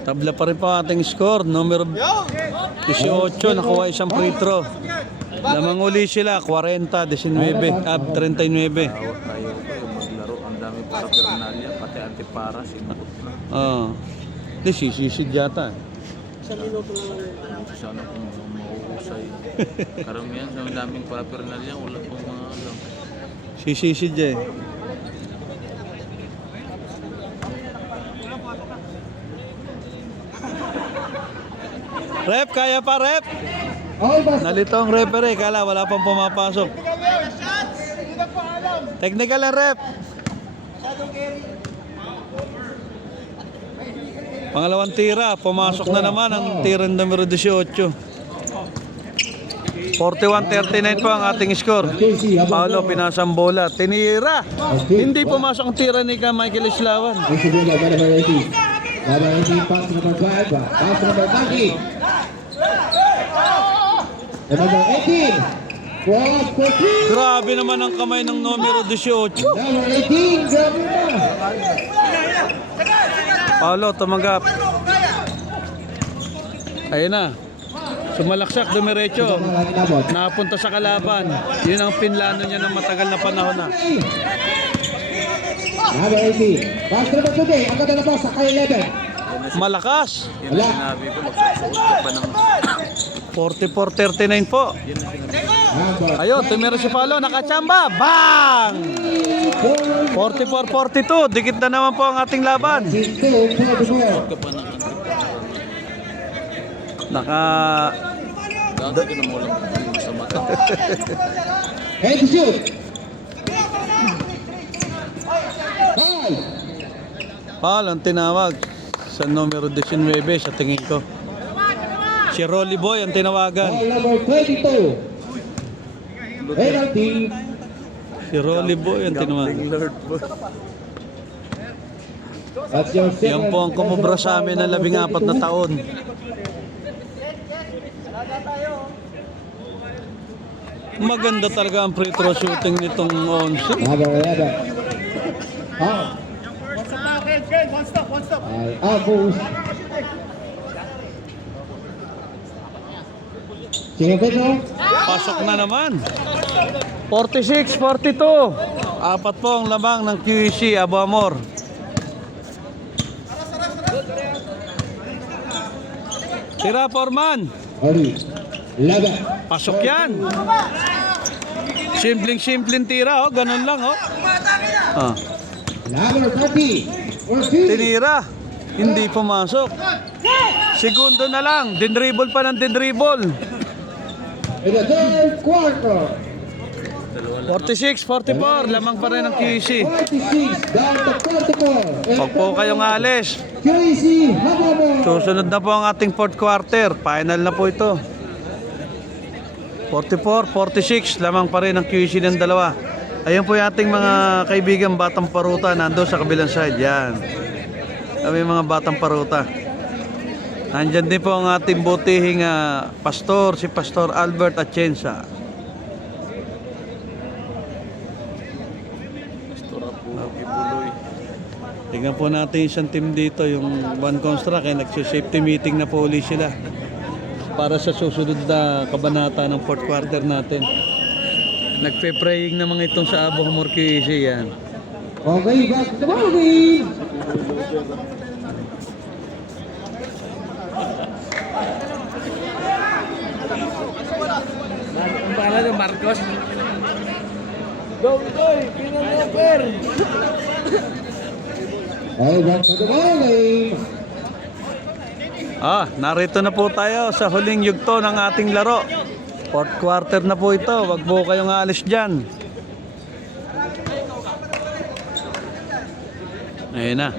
Tabla pa rin po ang ating score. Numero 18, nakuha isang free throw. Lamang uli sila, 40, 19, 39. Tayo pa yung maglaro. Ang dami para Pernalya. Pati antipara. Sinukot na. Di sisisid yata. Sana kung mauusay. Karamihan sa daming para Pernalya. Wala pong mga alam. Sisisid eh. Rep, kaya pa rep? All basta. Nalito ang referee, kala wala pang pumapasok. Technical and rep. Pangalawang tira, pumasok na naman ang tira numero 18. 41-39 po ang ating score. Paolo, pinasang bola. Tinira. Hindi pumasok ang tira ni Michael Islawan. Receiving by number 18. Number 18, pass to number 12. Pass to number 20. And number 18. Cross for 3. Grabe naman ang kamay ng numero 18. Number 18, grabe na. Paolo, tumanggap. Ayun na. Sumalaksak, dumiretso. Napunta sa kalaban. Yun ang pinlano niya ng matagal na panahon na. Number 18. Pass to number 20. Angkatan na po sa kay 11. Malakas. Wala. 44-39 po. Number Ayun, tumira si Palo, nakachamba. Bang! 44-42, dikit na naman po ang ating laban. 62-44. Naka... Head to shoot. 5. Paul, ang tinawag sa numero 19 sa tingin ko. Si Rolly Boy ang tinawagan. Ball number 22. Penalty. Si Rolly Boy ang tinawagan. That's your Yan po ang kumubra sa amin ng 14 na taon. Maganda talaga ang free throw shooting nitong 11. Number 11. Ah. Ay, Abus. Sino Pedro? Pasok na naman. 46-42. Apat po ang lamang ng QEC Abo Amor. Tira Forman. Oli. 11. Pasok yan. Simpleng tira, oh. Ganun lang, oh. Ah. Number 30. Ortiz. Tinira. Hindi pumasok. Segundo na lang. Dinribble pa ng dinribble. In the third quarter. 46-44. Lamang pa rin ng QEC. 46 down to 44. Huwag po kayong alis. QEC, Habamo. Susunod na po ang ating fourth quarter. Final na po ito. 44-46. Lamang pa rin ang QEC ng dalawa. Ayun po yung ating mga kaibigan Batang Paruta. Nando sa kabilang side. Yan. Kami mga Batang Paruta. Nandyan din po ang ating butihing pastor. Si Pastor Albert Atienza. Tingnan po natin isang team dito, yung One Construct, ay nagsi-safety meeting na po ulit sila para sa susunod na kabanata ng fourth quarter natin. Nagpe-praying na mga itong sa Abo Amor QEC yan. Okay, back to the ball game. Ang pangalan ng Marcos. Go, pinag-offer. Okay, back to the ball game. Narito na po tayo sa huling yugto ng ating laro. Fourth quarter na po ito. Wag po kayong aalis dyan. Ayun na.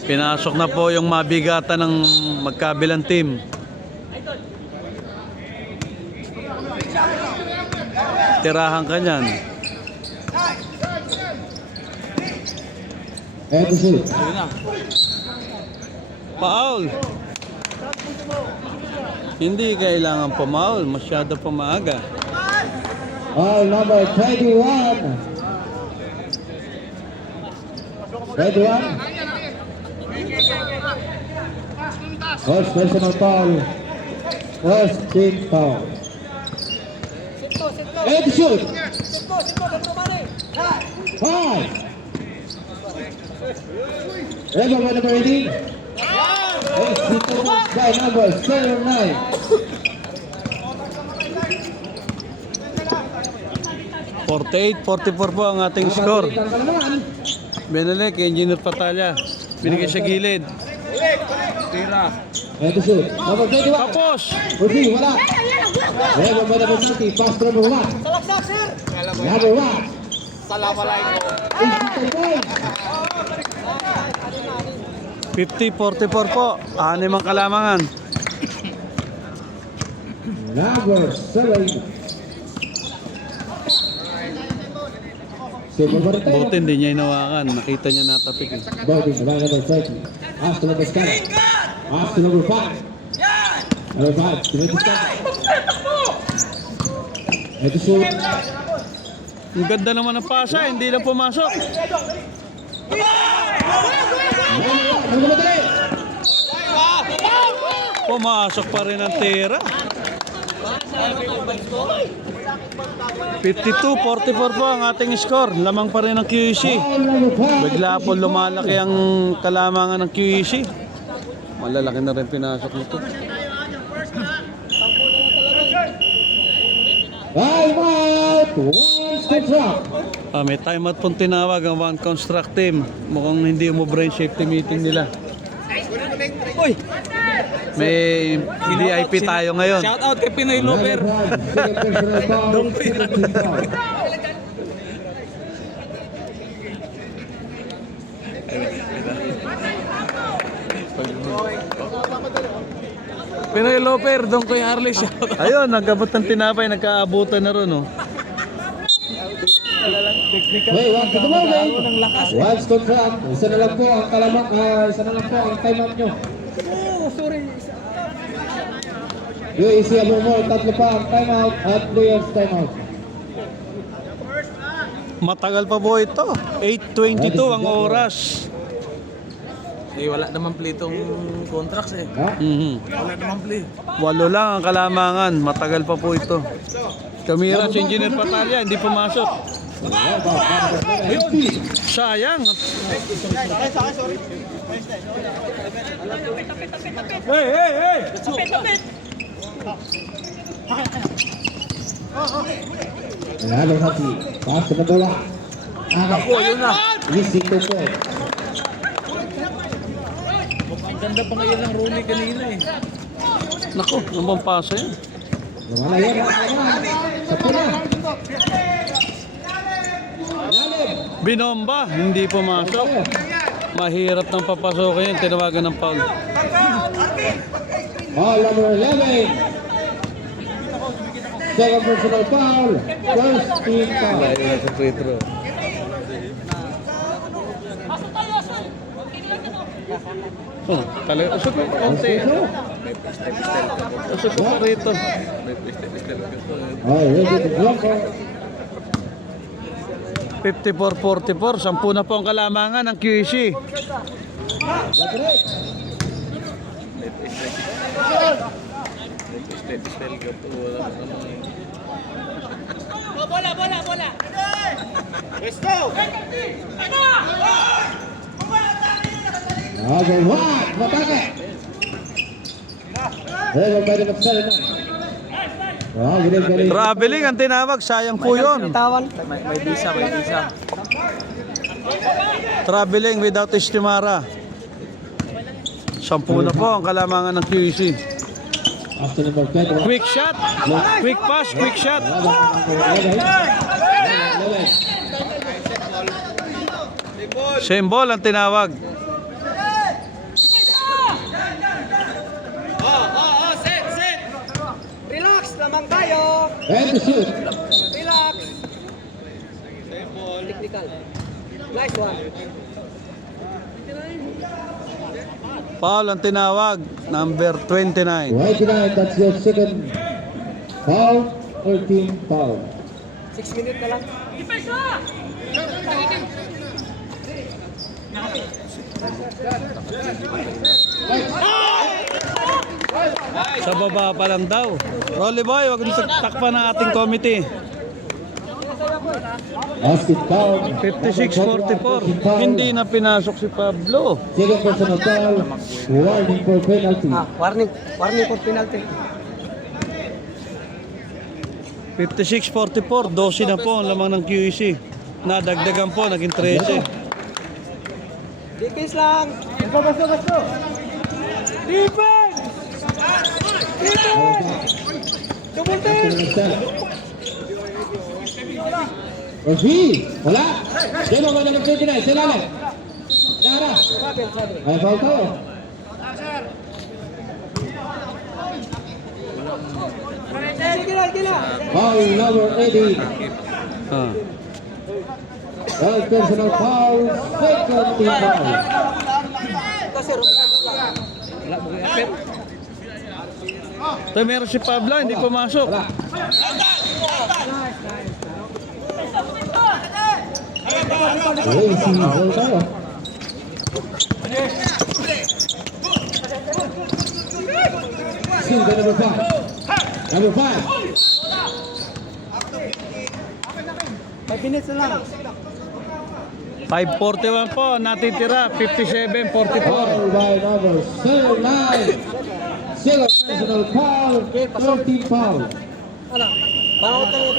Pinasok na po yung mabigatan ng magkabilang team. Tirahan ka niyan. Head to shoot. Paul. Hindi kailangan pumaul. Masyado pa maaga. Ball number 21. 21. First personal foul. First team foul. Head to shoot. 5. Rebel by number 18. Executed by number 79. 48-44 po ang ating score. Benelec, Engineer Patalya. Binigay sa gilid. Head to shoot. Number 21. Tapos! Rudy, wala. Rebel by number 90. Pass to number 1. Number 1. Assalamualaikum. 50-44 po. Anim ang kalamangan. Number 7. Silver pa rin tayo. Buti hindi niya inawakan. Nakita niya natapik. Eh. Boarding, by number 30. Pass to number 7. Pass to number 5. Number 5. To number 7. Head to shoot. Ang ganda naman ng pasa. Hindi lang pumasok. Number 3. Pumasok pa rin ang tira. 52-44 po ang ating score. Lamang pa rin ang QEC. Foul number 5. Bigla po lumalaki ang kalamangan ng QEC. Malalaki na rin pinasok nito. Time out. One step drop. May timeout pong tinawag ang One Construct Team. Mukhang hindi umubra yung safety meeting nila. May VIP tayo ngayon. Shout out kay Pinoy Lover. Second personal foul. Second team foul. Pinoy Lover, doon kay Harley shout out. Ayun, nagabot ng tinapay, nagkaabutan na ron. Oh. Wait, one to the moment. One step drop. Isa na lang po ang kalamak. Isa na lang po ang time out nyo. UAC Abumor, tatlo pa ang time out at players time out. Matagal pa po ito. 8:22 ang oras. Eh, wala naman play itong contracts eh. Ha? Wala naman play. 8 lang ang kalamangan. Matagal pa po ito. Kamira si Engineer Patalya, hindi pumasok. Sayang. Nanalo hati. Pass na bola. Ako, yun na. Easy to po. Ang ganda pa ngayon ng Rooney kanina eh. Naku, ang bang paso yan. Lumala yan. Sa pula. Lalim. Binomba, hindi pumasok. Mahirap nang papasokin yun, tinawagan ng foul. Foul number 11. Second personal foul. First team foul. Sa free throw. Pasok tayo, sir. Kinilang ka no. Oh, talaga, usok mo konti. Usok mo pa rito. Oh, ready to block. 54-44, 10 na po ang kalamangan ng QEC. Bola. Number 1. Matake. Hey, by the upside now. Oh, galing. Traveling ang tinawag, sayang po yun. May visa. Traveling without estimara. 10 na po ang kalamangan ng QEC. After number 10. Quick shot, quick pass, quick shot. Same ball ang tinawag. Set. Relax naman tayo. And to shoot. Relax. Technical. Nice one. Foul ang tinawag, number 29. 29, that's your second foul or team foul. 6 minutes na lang. Sa baba pa lang daw. Rolly boy, wag niyo takpan ng ating committee. Basket foul. 56-44. Hindi na pinasok si Pablo. Second personal foul. Warning for penalty. Warning for penalty. 56-44, 12 na po ang lamang ng QEC. Nadagdagan po, naging 13. Defense lang. Basto. Defense! Double team! Rosie, wala. Demo ba ng 29? Sila lang. Nara. Ay, foul tayo. Foul number 80. Ah. Third personal foul. Second team foul. Ito meron si Pablo, hindi pumasok. Wala. Racing foul tayo. Steal by number 5. Number 5. 5 minutes na lang. 5:41 po, natitira, 57-44. Foul by number 9. Still a personal foul. 13 foul. Ano? Bawat na ito.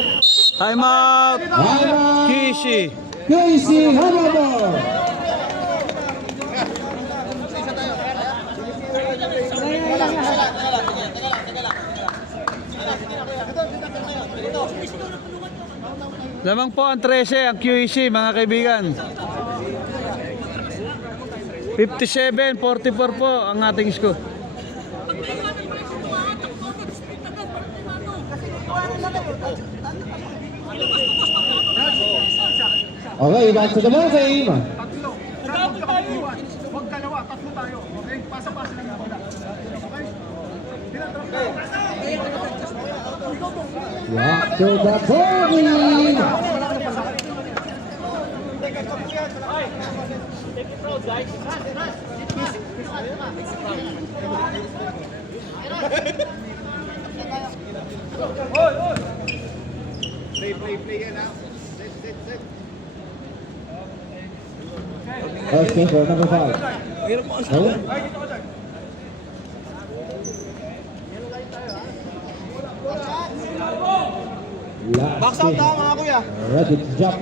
Time out! Timeout. Kishi. Casey Hammer. Lamang po ang 13, ang QEC, mga kaibigan. 57-44 po ang ating score. Okay, back to the ball game. Huwag dalawa, tatlo tayo. Okay? Pasa-pasa lang ako lang. Okay? Back to the ball game. Play yan ha. Set. Okay, for number 5. Oh. Box out daw mga kuya. Ready to jump.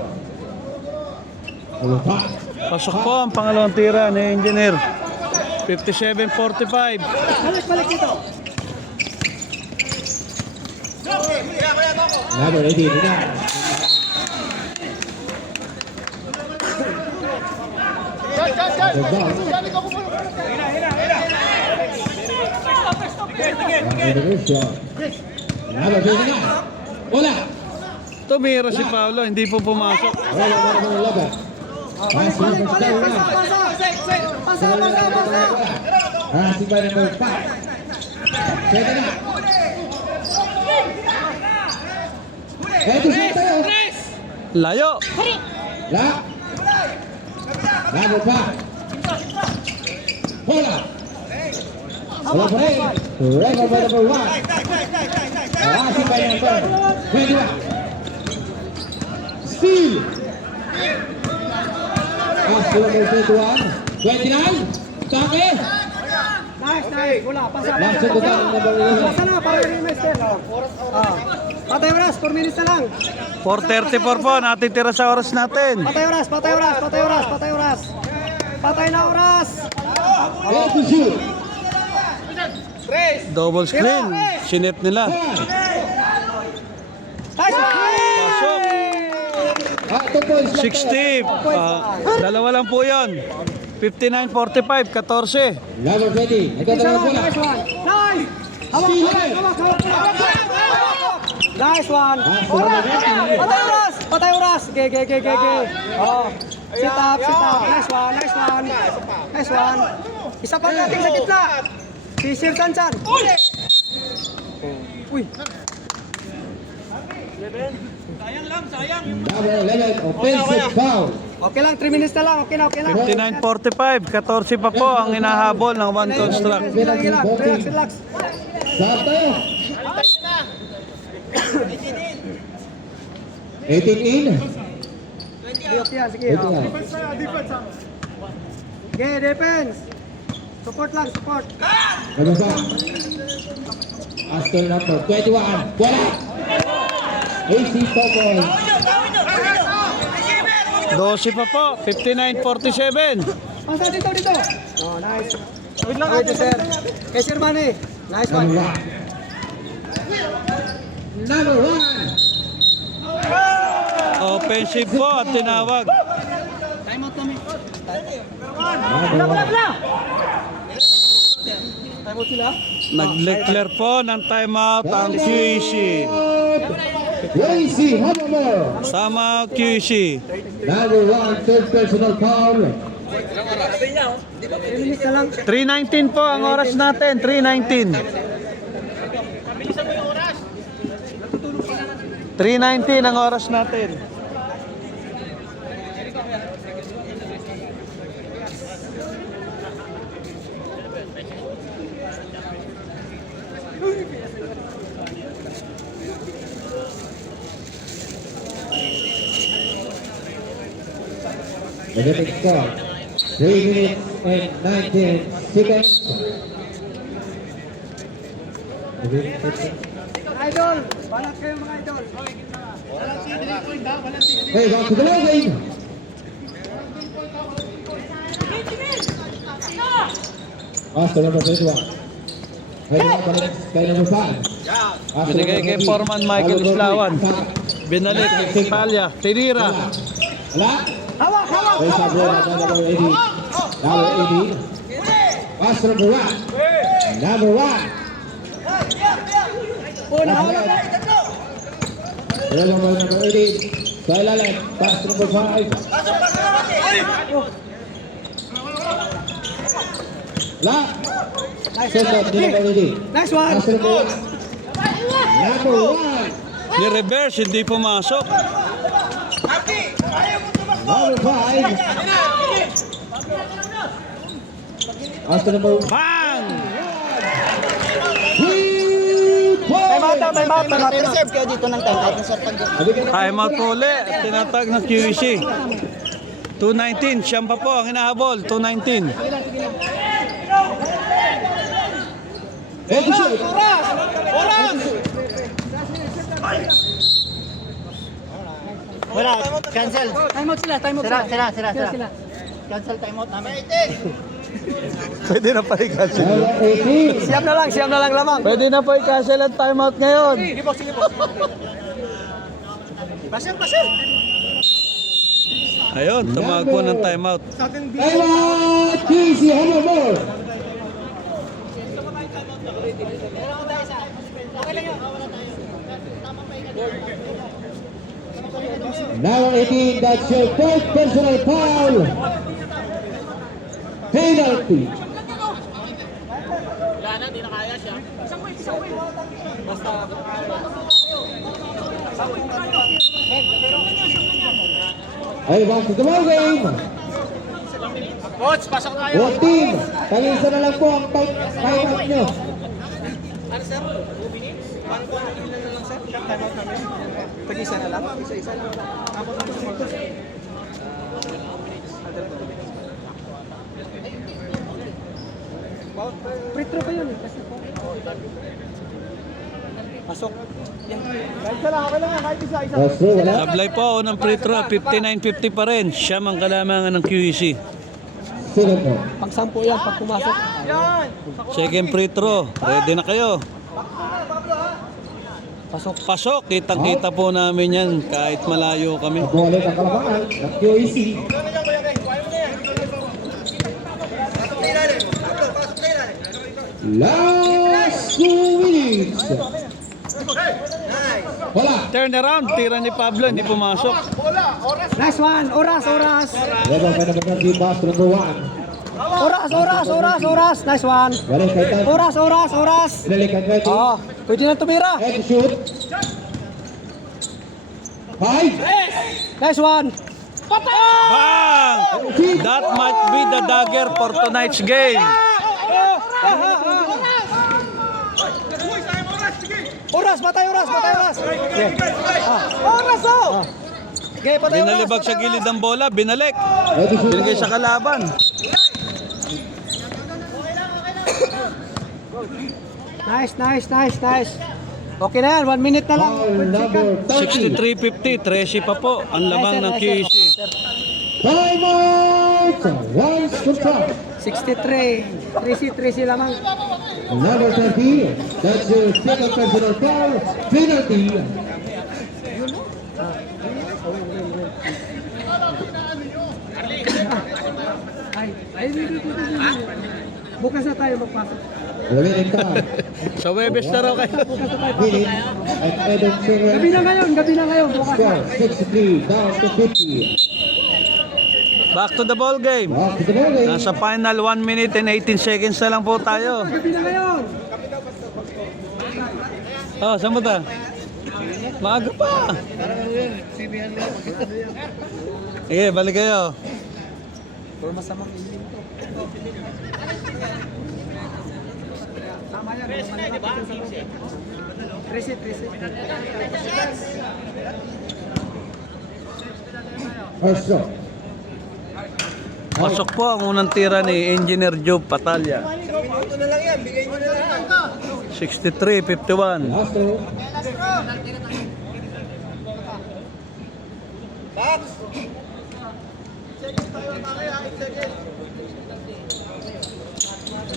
Number 5. Pasok po ang pangalawang tira ni Engineer. 57-45. Balik dito. Number 18. The ball. Number 29. Wala. Tumira si Paolo, hindi po pumasok. Wala number 11. Pass number 39. Pasa. Passing by number 5. Second up. Ito siya tayo. Layo. La. Number 5. Bola. Bola pa rin. Record by number 1. Passing by number 21. Steal. Pass to number 21. 29. Take. Nice. Wala. Pasa. Last to the number 11. Pasa na, para rin master. Patay oras, 4 minutes na lang. 4:34 po, natitira sa oras natin. Patay oras. Patay na oras. Ready to shoot. Double screen. Sinip nila. Pasok. Ito po is 60. Dalawa lang po yun. 59-45, 14. number 20. Ito na lang bola. Nice one. Nice. Hawak. Nice one. Patay oras. Ge. Oh. Sit up. Nice one. Isa pa natin sa gitna. Si Sir Sanchan. Uy. Number 11, offensive foul. Okay lang, 3 minutes na lang. Okay na. 59-45, 14 pa po ang inahabol ng one construct. Relax. Start tayo. 18 in. Okay yan, sige. Ito nga. Okay, defense. Support. Number 5. Aston number 21. Bola. AC Tokoy. 12 pa po, 59-47. Pasa dito. Oh, nice. Wait lang ito, sir. Kay Sir Manny. Nice one. Number 1. Offensive po at tinawag. Time out kami. Number 1. Time out sila. Nag-declare po ng timeout ang QEC. AC Hammer. Sama QEC. Number 1, third personal foul. 3 minutes na lang. 3:19 po ang oras natin, 3:19. 3:19 ang oras natin. Magnetic score. 3 minutes and 19 seconds. Idol! Balat kayo mga idol! Hey, back to the low game. Master number 21. Hey, kay number 5. Binigay kay Foreman Michael Islawan. Binalik kay Palya. Tinira. Wala. Hawak! Hawak! Hey, sa bola number 80. Number 80. Master number 1. Number 1. Nahawak na! Number 80. Sa ilalim. Master number 5. Wala. Second, number 80. Nice one! Master number 1. Number 1. Ni-reverse, hindi pumasok. Number 5. Master number 1. Bang! May mata! Reserve kayo dito ng time out sa pag Time out po ulit. Tinatag ng QEC. 219. Siyam pa po ang hinahabol. 219. wala, cancel. Time out sila! Time out Sira. Cancel time out namin. Pwede na pa i-cancel. Number 80. Siyam na lang lamang! Pwede na pa i-cancel ang timeout ngayon. Pasir! Ayun, tumawag po ng timeout. Timeout! QC, Hammer Moore. Number 18, that's your fourth personal foul. Penalty. Ay, back to the ball game. Coach, pasok tayo! Your team, tag-isa na lang po ang timeout nyo. Tag-isa na lang? Isa-isa lang. Free throw pa yun eh. Pasok. Kahit isa lang, okay lang yan. Kahit isa. That's true, wala. Sablay po ng free throw. 59-50 pa rin. Siyam ang kalamangan ng QEC. Second po. Pag-sampo yan, pag pumasok. Second free throw. Ready na kayo. Pasok. Pasok. Kitang-kita po namin yan kahit malayo kami. Ako ulit ang kalamangan ng QAC. Last 2 minutes. Wala. Turn around. Tira ni Pablo. Hindi pumasok. Nice one! Oras! Level ka naman ng D-Boss number 1. Oras! Nice one! Balik kay Tan. Oras! Pinalikan kay Tan. Oo, pwede na tumira. Head to shoot. 5. Nice one! Bang! That might be the dagger for tonight's game. Oras! Patay oras! Oras oh! Okay, patay oras! Binalibag sa gilid ng bola. Binalik. Head to shoot. Binigay sa kalaban. Nice! Okay na yan, 1 minute na lang. Foul number 30. 63-50. 13 pa po ang lamang ng QEC. Timeout. Once control. 63. 3C lamang. Number 30. That's your second personal foul. Penalty. Bukas na tayo magpasok. Remaining time. Sa Webes na raw kayo. Minute. And Eden Children. Gabi na ngayon. Bukas na. Score 63 down to 50. Back to the ball game. Back to the ball game. Nasa final 1 minute and 18 seconds na lang po tayo. Gabi na ngayon. Oh, saan mo ta? Maaga pa. Sige, balik kayo. Masamang ilim to. Tama yan. 13. First shot. Pasok po ang unang tira ni Engineer Job Patalya. 63-51. Last throw.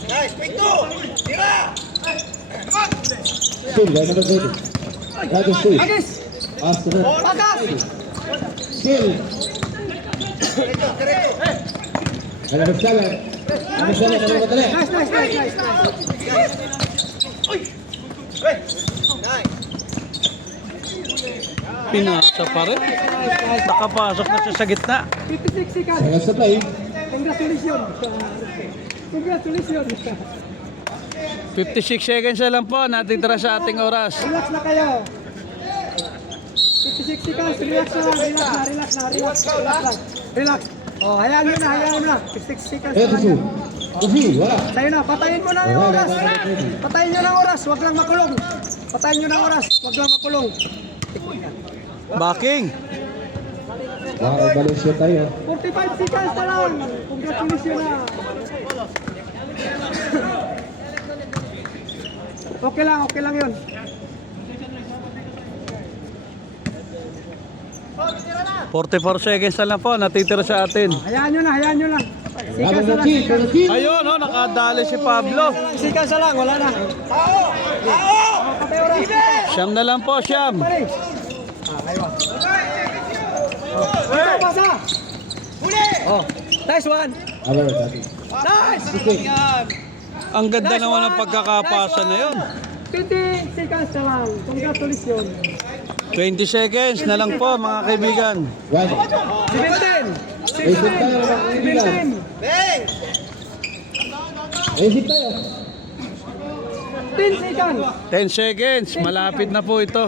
Nice, quick two! Tira! Still, by number 20. Roger Steve. Pass to the Still. By number 7. Number 7, number 3. Nice, nice, nice, nice. Pinasa pa rin. Nakapasok na siya sa gitna. 56 seconds. Second sa play. Congratulations. Congratulations. 56 seconds na lang po. Natitira sa ating oras. Relax na kayo. 56 seconds. Relax na lang. Relax na. Relax lang. Relax. Oh, hayaan nyo na. Hayaan mo na. 56 seconds na lang yan. Uzi, wala. Sa'yo na. Patayin mo na ng oras. Patayin nyo ng oras. Huwag lang makulong. Patayin nyo ng oras. Huwag lang makulong. Backing. Makakabalik siya tayo. 45 seconds na lang. Congratulations na. Okay lang yun. $44 seconds na lang po. Natitira sa atin. Hayaan nyo lang. Number Seconds na lang. 19, number 10. Ayun, oh, nakadali si Pablo. Seconds na lang. Wala na. Patay oras. Siyam na lang po, siyam. Pare. Ito, pasa. Oh, nice one. Number 30. Nice. Ang ganda naman ng pagkakapasa na yun. 20 seconds na lang. Congratulations. 20 seconds na lang po, mga kaibigan. 1. 17. Exit tayo, mga kaibigan. 17. Exit tayo. 10 seconds. 10 seconds. Malapit na po ito.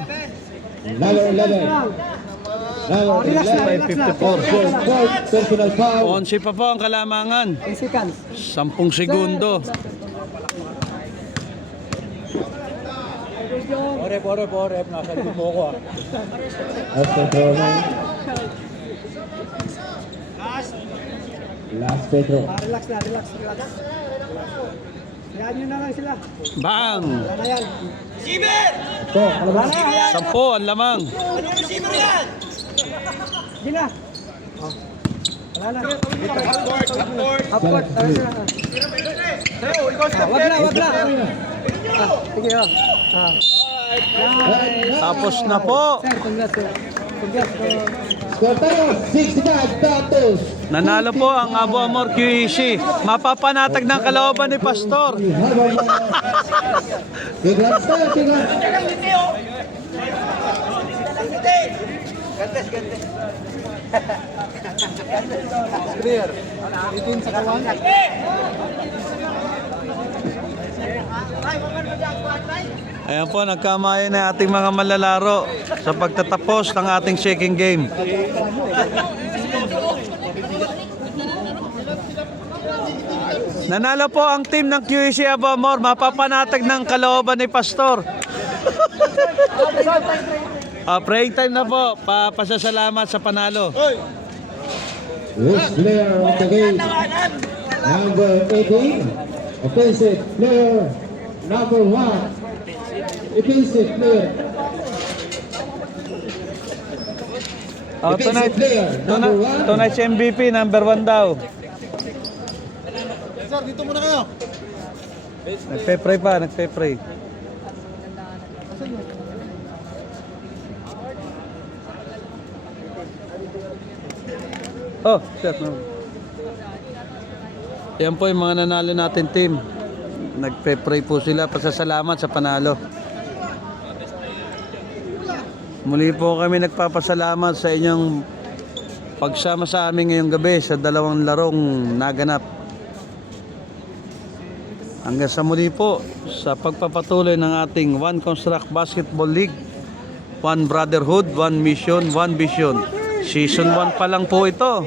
Number 11. Lang. Number Relax na, 11. relax na. 54. Fourth personal foul. 11 pa po ang kalamangan. 10 seconds. 10 segundo. After throw na. Last free throw. Relax na, relax. Hayaan nyo na lang sila. Bang! Wala na yan. Ito, Wala na, hayaan. 10 ang lamang. Hindi na. Oh. Wala na. Half court. Ayun sila. Wag na. Sige, oh. Tapos na po. Sir, congrats, sir. Congrats, Score tayo. 65 tapos. Nanalo po ang Abo Amor QEC. Mapapanatag ng kalooban ni Pastor. Congrats tayo, congrats. Ayan po, nagkamayan na ating mga malalaro sa pagtatapos ng ating second game. Nanalo po ang team ng QEC Abo Amor. Mapapanatag ng kalooban ni Pastor. Praying time na po. Pasasalamat sa panalo. Worst player of the game. Number 18. Offensive player. Number 1. Defensive player. Defensive player. Number 1. Tonight's MVP, number 1 daw. Sir, dito muna kayo. Nagpe-pray pa, nagpe-pray. Oh, sir. No. Yan po yung mga nanalo natin team. Nagpe-pray po sila, pasasalamat sa panalo. Muli po kami nagpapasalamat sa inyong pagsama sa amin ngayong gabi sa dalawang larong naganap. Hanggang sa muli po sa pagpapatuloy ng ating One Construct Basketball League, One Brotherhood, One Mission, One Vision. Season 1 pa lang po ito.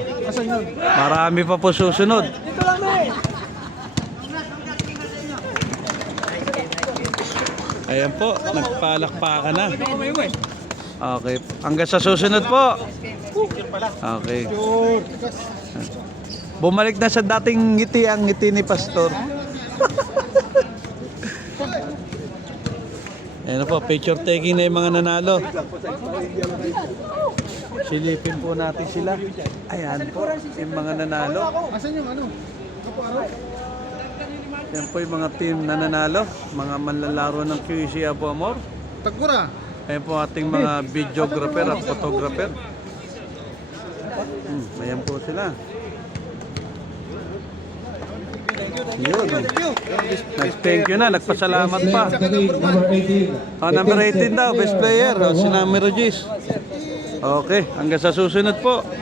Marami pa po susunod. Ayan po, nagpalakpakan na. Okay, hanggang sa susunod po. Okay. Bumalik na sa dating ngiti ang ngiti ni Pastor. Ayan po, picture taking na yung mga nanalo. Silipin po natin sila. Ayan po, yung mga nanalo. Asan yung ano? Yan po yung mga team na nanalo. Mga manlalaro ng QC Apo Amor. Tagkura. Ayan po ating mga videographer at photographer. Ayan po sila. Yun. Thank you na, nagpasalamat pa. Number 18. Number 18 daw, best player. Si Namiro Gis. Okay, hanggang sa susunod po.